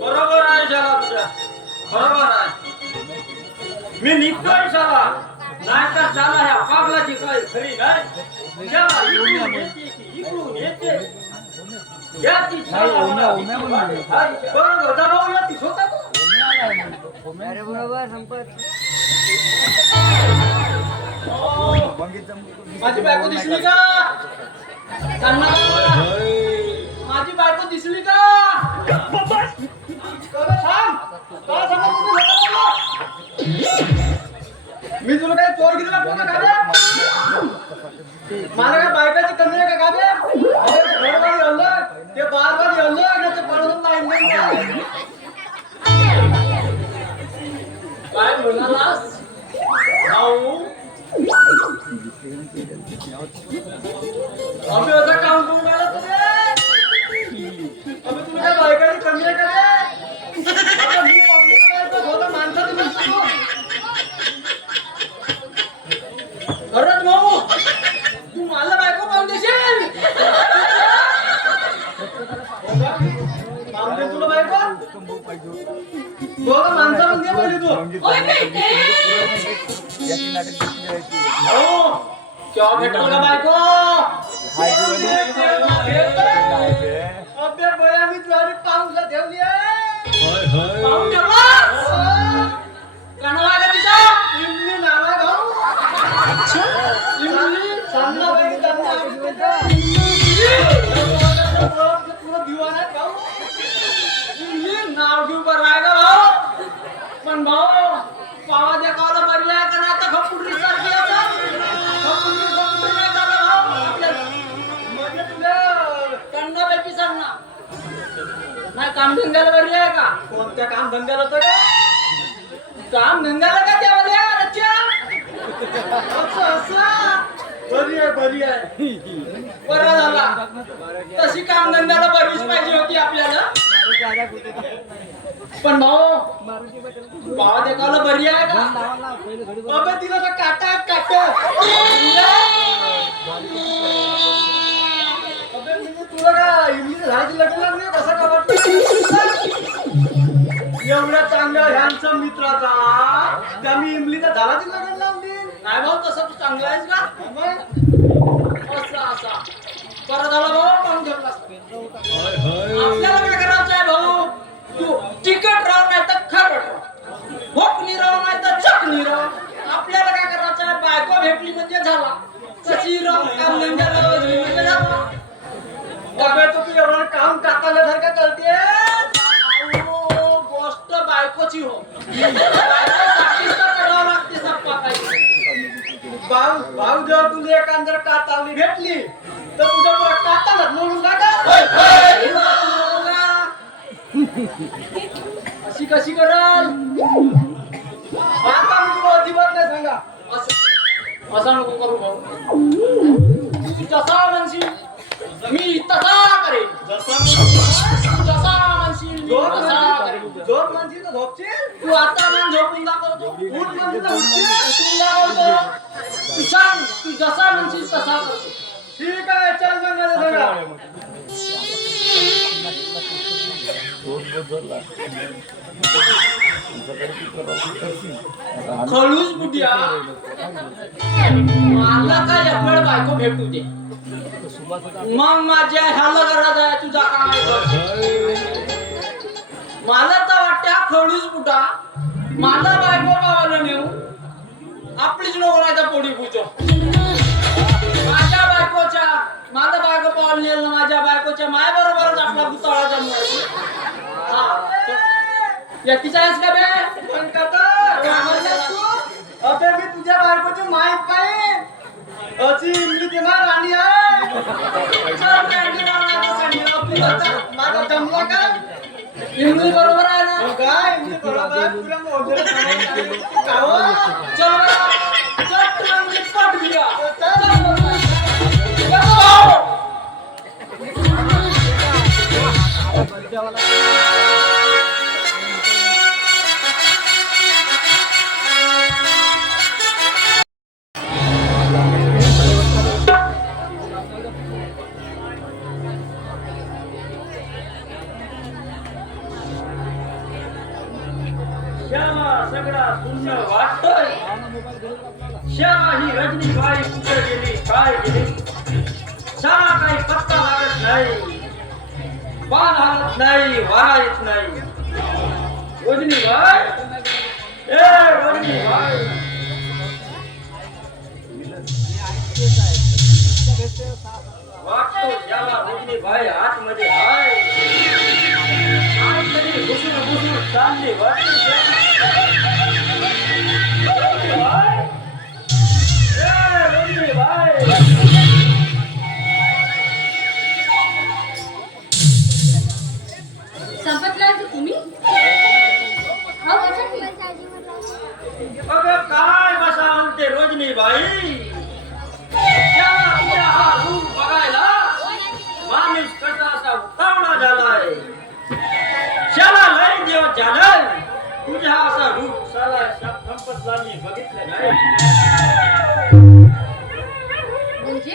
बरोबर आहे बरोबर आहे मी निघतोय शाला नाही तर शाला ह्या पागलाची काय खरी नाही शाला इकडून येते ती, इकडून येते या ती शाला बरोबर दबाव या ती स्वतः तू. अरे बरोबर संपत माझी बायको दिसली का सांगा माझी बायको दिसली का कळलं थांब काय सांगत मी तुला काय चोर घेतला का गाड्या मला काय बायकाची कमी आहे का गाड्या अरे घरवाली आणलं ते बारवाली आणलं ना ते पडून नाही काय म्हणालास भाऊ अबे असं काम करून राहिला तुम्ही अबे तुम्ही काय बायकाची कमी आहे का रे आता मी होता माणसाचं नसतो खरंच भाऊ तू मला बायको पाहून देशील पाहून दे तुला बायको बघा माणसा म्हणजे पहिले तू हो क्या भेटल का बायको अबे बया मी तुझ्या पाऊसला ठेवली आहे पाऊस ठेवलास कानाला का तिचा इमली नाव आहे भाऊ इमली सांना बाई त्यांना पुरा दिवाना आहे भाऊ इमली नाव घेऊ बरं आहे का भाऊ पण भाऊ पावा द्या कावला मरला का ना आता खपुरी सारखी आता खपुरी नाही झाला भाऊ आपल्याला म्हणजे तुला कन्नापैकी सांगना नाही कामधंद्याला बरी आहे का कोणत्या कामधंद्याला तर कामधंद्याला का द्यावा असं बरी आहे बरं झाला तशी कामधंद्याला बरीच पाहिजे होती आपल्याला पण भाऊ भाव देखायला बरी आहे का अबे तिला तर काटा अबे म्हणजे तुला का इमलीचं झाडाची लग्न लागली कसा का वाटतं एवढ्या चांगल्या ह्यांचा मित्राचा त्या मी इमलीच्या झाडाची लग्न लावली नाही भाऊ तसं तू चांगला आहेस का असा बरं झाला भाऊ पाहून घेतला आपल्याला काय करायचं आहे भाऊ तू तिकट राव नाही तर खरट राव भोकनी राव नाही तर चकनी राव आपल्याला काय करायचं आहे बायको भेटली म्हणजे झाला कशी राव काम धंद्याला वजली म्हणजे झाला अबे तू एवढं काम काताल्यासारखं करते गोष्ट बायकोची हो करावं लागते सप्पा काही भाऊ जेव्हा तुला एखादं कातावली भेटली तर तुझ्या पुढे काताला मोडून टाका अशी कशी कराल आता मी तुला अजिबात नाही सांगा असं नको करू भाऊ तू जसा म्हणशील मी तसा करेन जसा म्हणशील झोप म्हणशील तर झोपशील तू आता मन झोपून दाखवतो उठ म्हणशील तर उठशील दाखवतो तू सांग तू जसा म्हणशील तसा करतो ठीक आहे चल मग मला सांगा खळूस बुटिया मला काय आपल्याला बायको भेटू दे मग माझ्या ह्याला घरात आहे तुझा काम मला तर वाटते हा खळूस बुटा मला बायको गावाला नेऊ आपलीच नको नाही तर पोडी पूजो माझ्या बायकोच्या माझा बायको पावलं नेलं माझ्या बायकोच्या माय बरोबरच आपला पुतळा जन्म व्यक्तीचा आहेस का बे पण अबे मी तुझ्या बायकोची माहित पाहिजे अशी इमली ते माय राणी आहे माझा जमला का इमली बरोबर आहे ना काय इमली बरोबर आहे तुला मोठे चल पट दिया श्यामा सगळा शून्य वाटतोय. श्यामा ही रजनीबाई कुठे गेली काय गेली सारा काही पत्ता लागत नाही. पान हालत नाही वारा येत नाही. रजनीबाई ए रजनीबाई वाटतो श्यामा रजनीबाई आतमध्ये आहे. आतमध्ये घुसून घुसून चालली वाटते रजनीबाई. ए रजनीबाई संपतला तुम्ही हो बसा की. अगं काय बसा म्हणते रजनीबाई. श्यामा तुझा हा रूप बघायला माणूस कसा असा उतावळा झालाय. श्याला लय दिवस झालं तुझा असा रूप साला संपतलानी बघितलं नाही. म्हणजे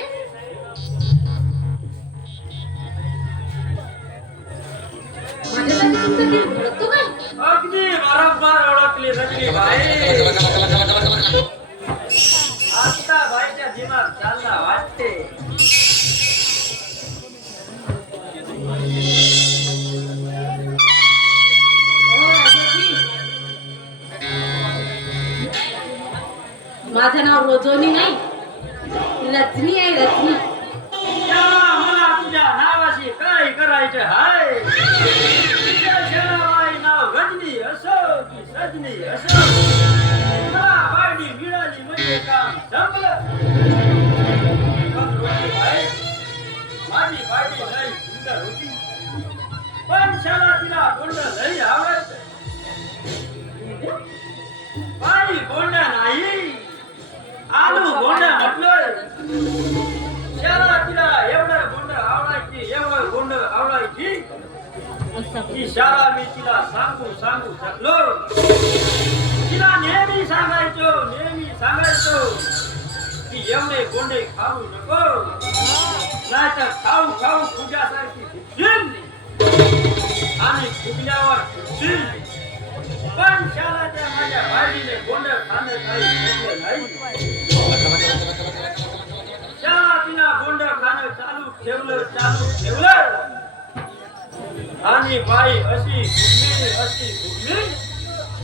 माझ्यासाठी तुमचं दिल धडकतो काय? अगदी बरोबर ओळखली रजनीबाई. आता बाईच्या दिमाग चालला वाटते. हो राजाजी. माझं नाव रोजोनी नाही रजनी आहे रजनी. श्यामा मला तुझ्या नावाशी काय करायचं हाय. तुझ्या श्यामाबाई नाव रजनी असो की सजनी असो मला बायडी मिळाली म्हणजे काम संपलं. पण रजनीबाई, माझी बायडी लई सुंदर होती पण शाला तिला गोंड लई आवडायचं. बाई गोंड्या नाही आलू गोंड्या म्हटलोय. शाला तिला एवढं गोंड आवडायची एवढं गोंड आवडायची की शाला मी तिला सांगू शकलो. तिला नेहमी सांगायचो की एवढे गोंडे खाऊ नको नाहीतर खाऊ खाऊ तुझ्यासारखी फुगशील आणि फुगल्यावर फुगशील. पण शाला त्या माझ्या बायडीने गोंड खाणं काही सोडलं नाही. शाला तिला गोंड खाणं चालू ठेवलं आणि बाई अशी फुगली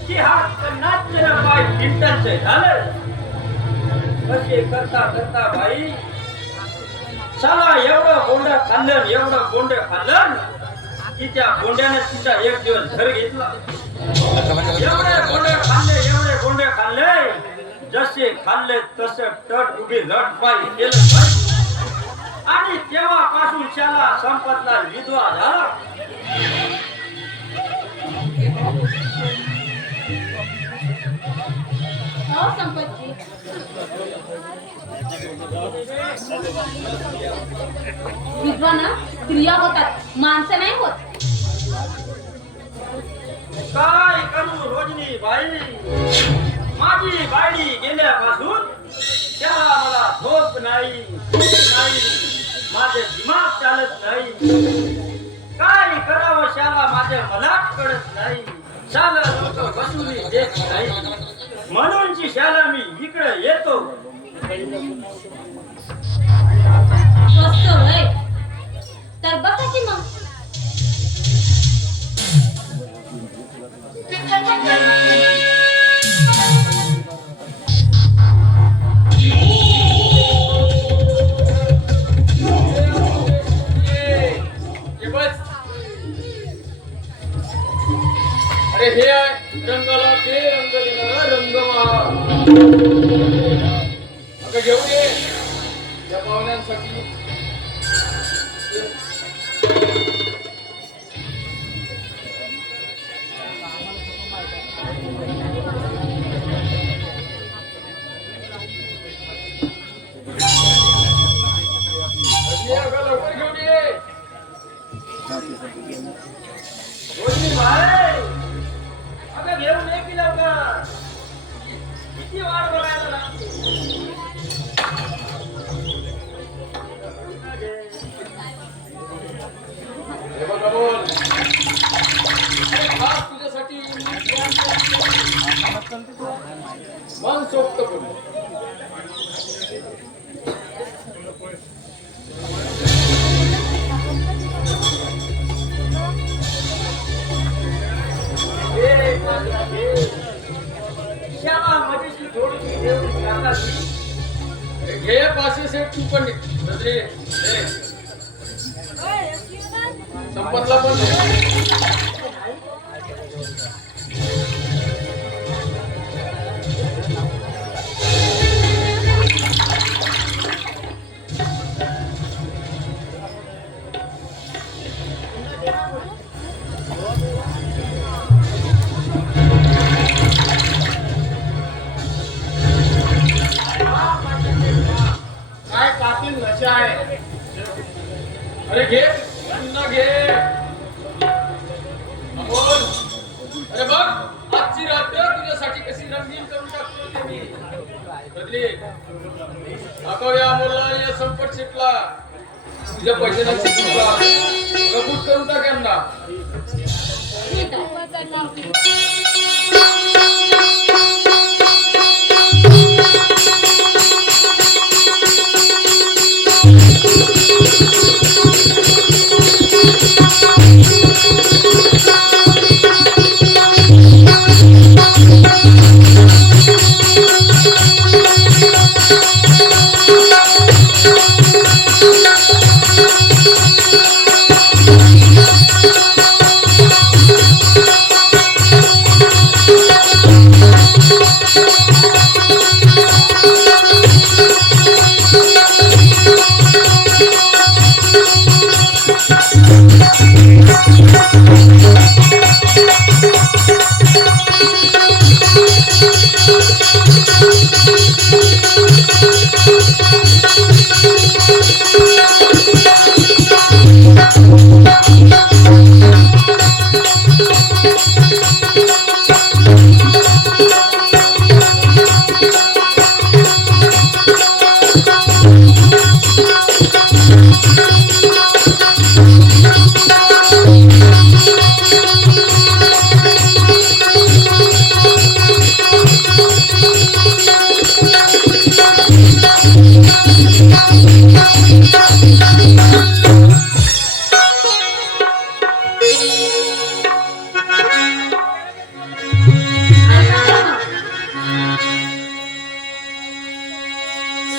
की हा नाट्य बाई पिंटलचे झालं. असे करता बाई शाला एवढं गोंड खाल्लं की त्या गोंड्याने तिचा एक दिवस घर घेतला. एवढे गोंडे खाल्ले जसे खाल्ले तसे तट उभी लट पाय केलं आणि तेव्हापासून शाला संपतला विधवा झाला. हो संपतजी. विद्वान स्त्रिया होतात माणसं नाही होत. काय करू रजनीबाई. माझी बायडी गेल्यापासून त्याला मला झोप नाही माझे दिमाग चालत नाही. काय करावं शाला माझ्या मनात कळत नाही. शाला लोक बसून देत नाही म्हणूनची शाला मी इकडे येतो. स्वस्त होय तर बघा की मग. अरे हे आहे रंगाला ते रंग देणारा रंगमहाल. अगं घेऊन ये या पाहुण्यांसाठी. अगं लवकर घेऊन ये. रजनीबाई, अगं घेऊन ये की लवकर. किती वाट बघायला लागते. हे बघा बोल. अरे खास तुझ्यासाठी मन सोक्त करू. श्यामा मजेशी थोडीशी देवडी गाताची. घे पाचशे सेट तू पण बदले. संपतला पण काय कातील नशा आहे. अरे घे पुन्हा घे अमोल. अरे बघ आजची रात्र तुझ्यासाठी कशी रंगीन करून टाकतो ते मी. बदली दाखव या अमोलला या संपत शिटला तुझ्या पैशाला शिकला कबूत करून टाक यांना. ठीक आहे.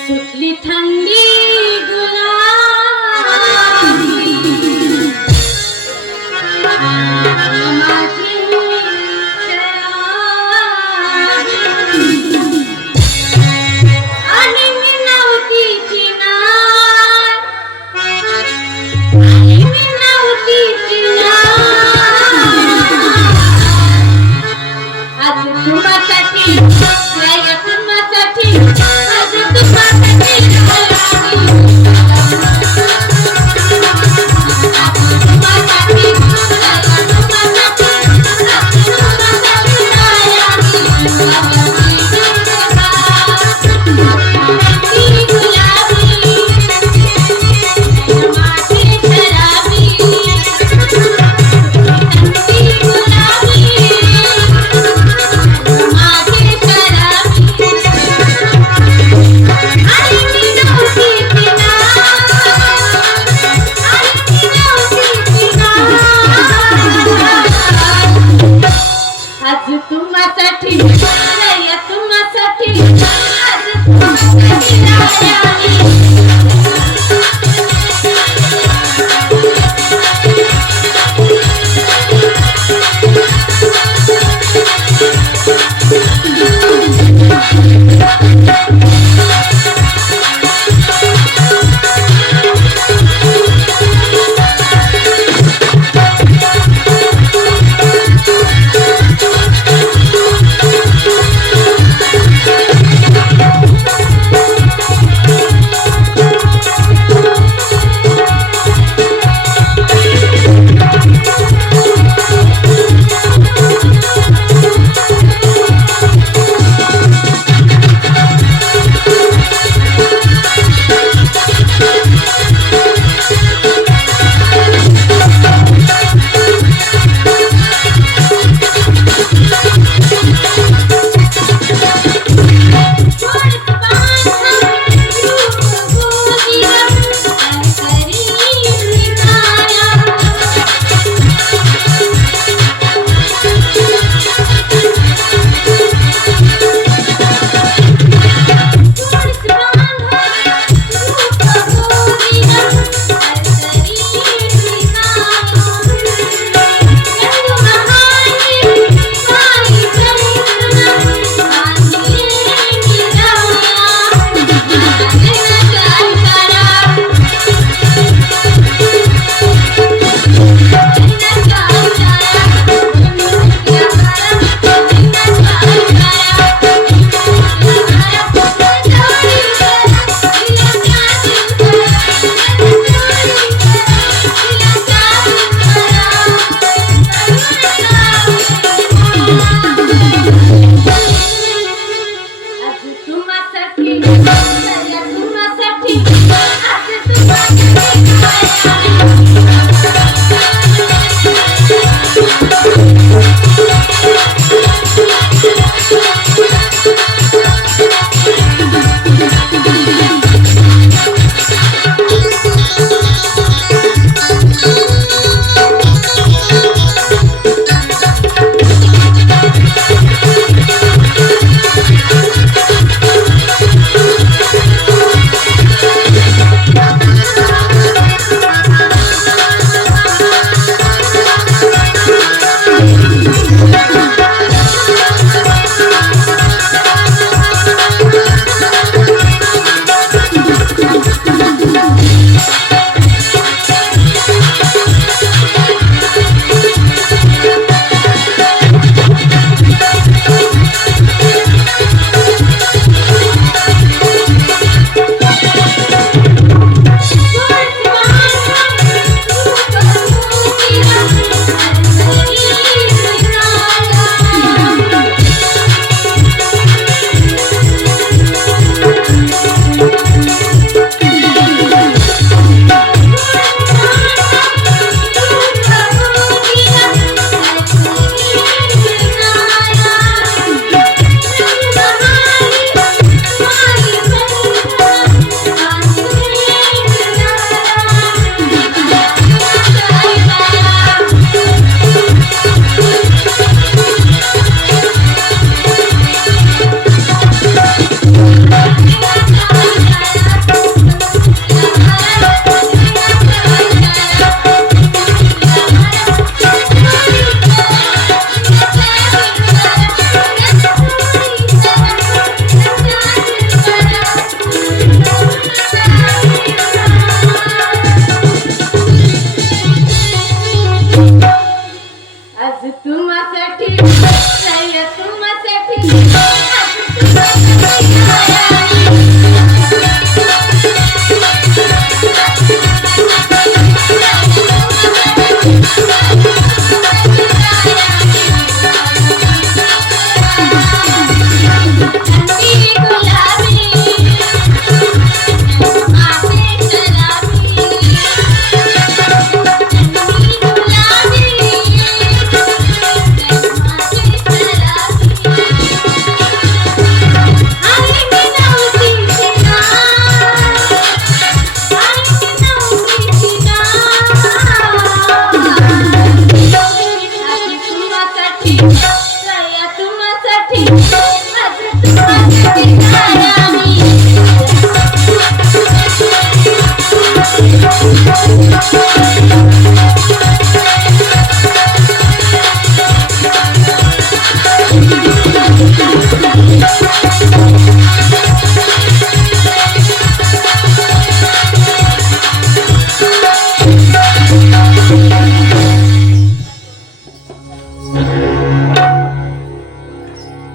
सुटली थंडी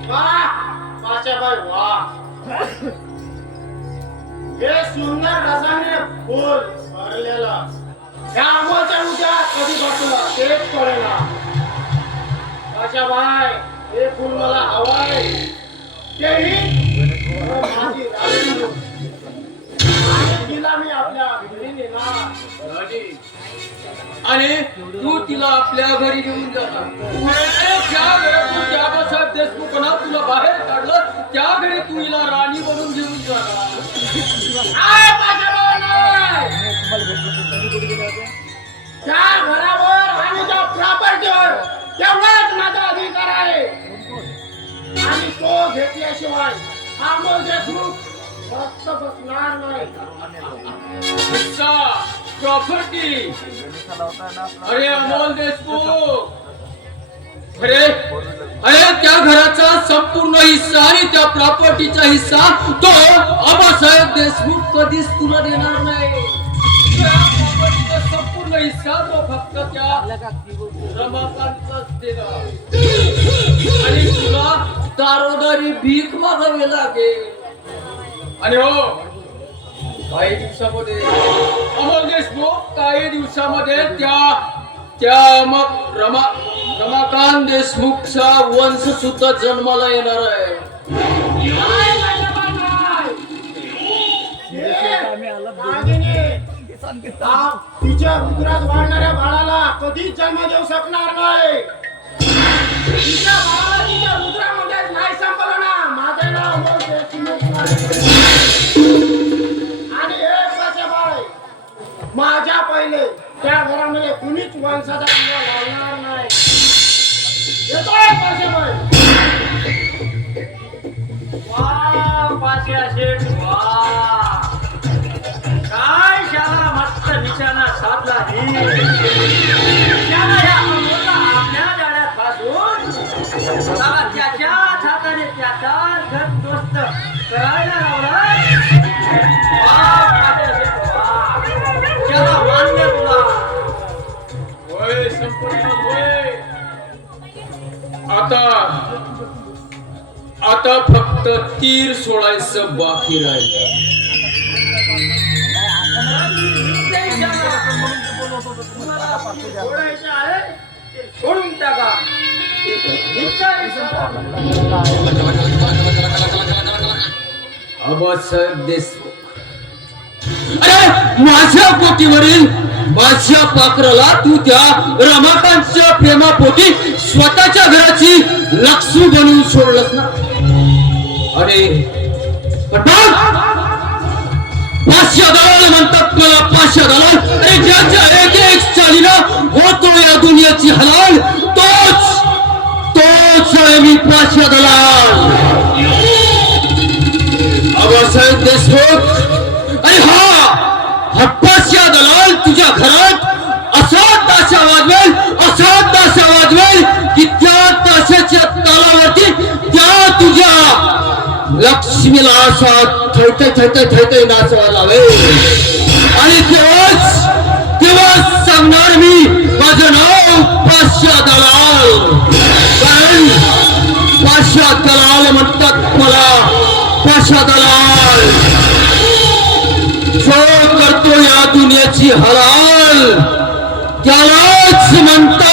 वाह पाशाबाई वाह हे सुंदर रसाने फुल भरलेला ह्या अमोलच्या उद्या कधी बसला तेच कळेना पाशाबाई हे फुल मला हवंय तेही माझी राणी म्हणून. आणि तिला मी आपल्या घरी नेणार आणि तू तिला आपल्या घरी घेऊन जाणार ज्या घरातून बाबासाहेब देशमुखांना तुला बाहेर काढलं त्या घरी तू हिला राणी बनून घेऊन जाणार काय पाशाबाई नाही. त्या घरावर आणि त्या प्रॉपर्टीवर तेवढाच माझा अधिकार आहे आणि तो घेतल्याशिवाय अमोल देशमुख फक्त बसणार नाही. हिस्सा प्रॉपर्टी अरे अमोल देशमुख अरे अरे त्या घराचा संपूर्ण हिस्सा आणि त्या प्रॉपर्टीचा हिस्सा तो आबासाहेब देशमुख कधीच तुला देणार नाही त्या प्रॉपर्टीचा संपूर्ण हिस्सा तो फक्त त्या रमाकांतच देणार आणि तुला दारोदारी भीक मागावी लागेल आणि हो काही दिवसामध्ये अमोल देशमुख काही दिवसामध्ये मग रमाकांत देशमुखचा वंश सुद्धा जन्माला येणार आहे काय पाशाबाई नाही. तिच्या उदरात वाढणाऱ्या बाळाला कधीच जन्म देऊ शकणार नाही. तिच्या बाळाला तिच्या उदरामध्येच नाही संपलं ना. माझं नाव अमोल देशमुख नाही. आणि हे पाशाबाई माझ्या पहिले त्या घरामध्ये कुणीच वंशाचा दिवा लावणार नाही. येतोय पाशाबाई. वाह पाशा शेठ वाह काय शाला मस्त निशाणा साधला शाला ह्या अमोलला आपल्या जाळ्यात फासून मला त्याच्याच हाताने त्याचा घर दोस्त करायला लावला वाह पाशा शेठ वाह शाला मान्य तुला होय संपूर्ण होय आता फक्त तीर सोडायचं बाकी राहिलं सोडायचं आहे ते सोडून टाका. आबासाहेब देशमुख अरे माझ्या पोटीवरील माझ्या पाखराला तू त्या रमाकांतच्या प्रेमापोटी स्वतःच्या घराची लक्ष्मी बनवून सोडलंस ना अरे पाचशे दलाल म्हणतात मला पाचशे दलाल अरे ज्याच्या एक एक चालीनं होतो या दुनियाची हलाल तोच आहे मी पाचशे दलाल आबासाहेब देशमुख अरे हा पाचशे दलाल तुझ्या घरात असा ताशा वाजवेल की त्या ताशाच्या तालावरती त्या तुझ्या लक्ष्मीला असा थैते नाचवायला लावेल आणि तेव्हाच सांगणार मी माझं नाव पाचशे दलाल कारण पाचशे दलाल म्हणतात मला पाचशे दलाल जो करतो या दुनियाची हलाल त्यालाच म्हणतात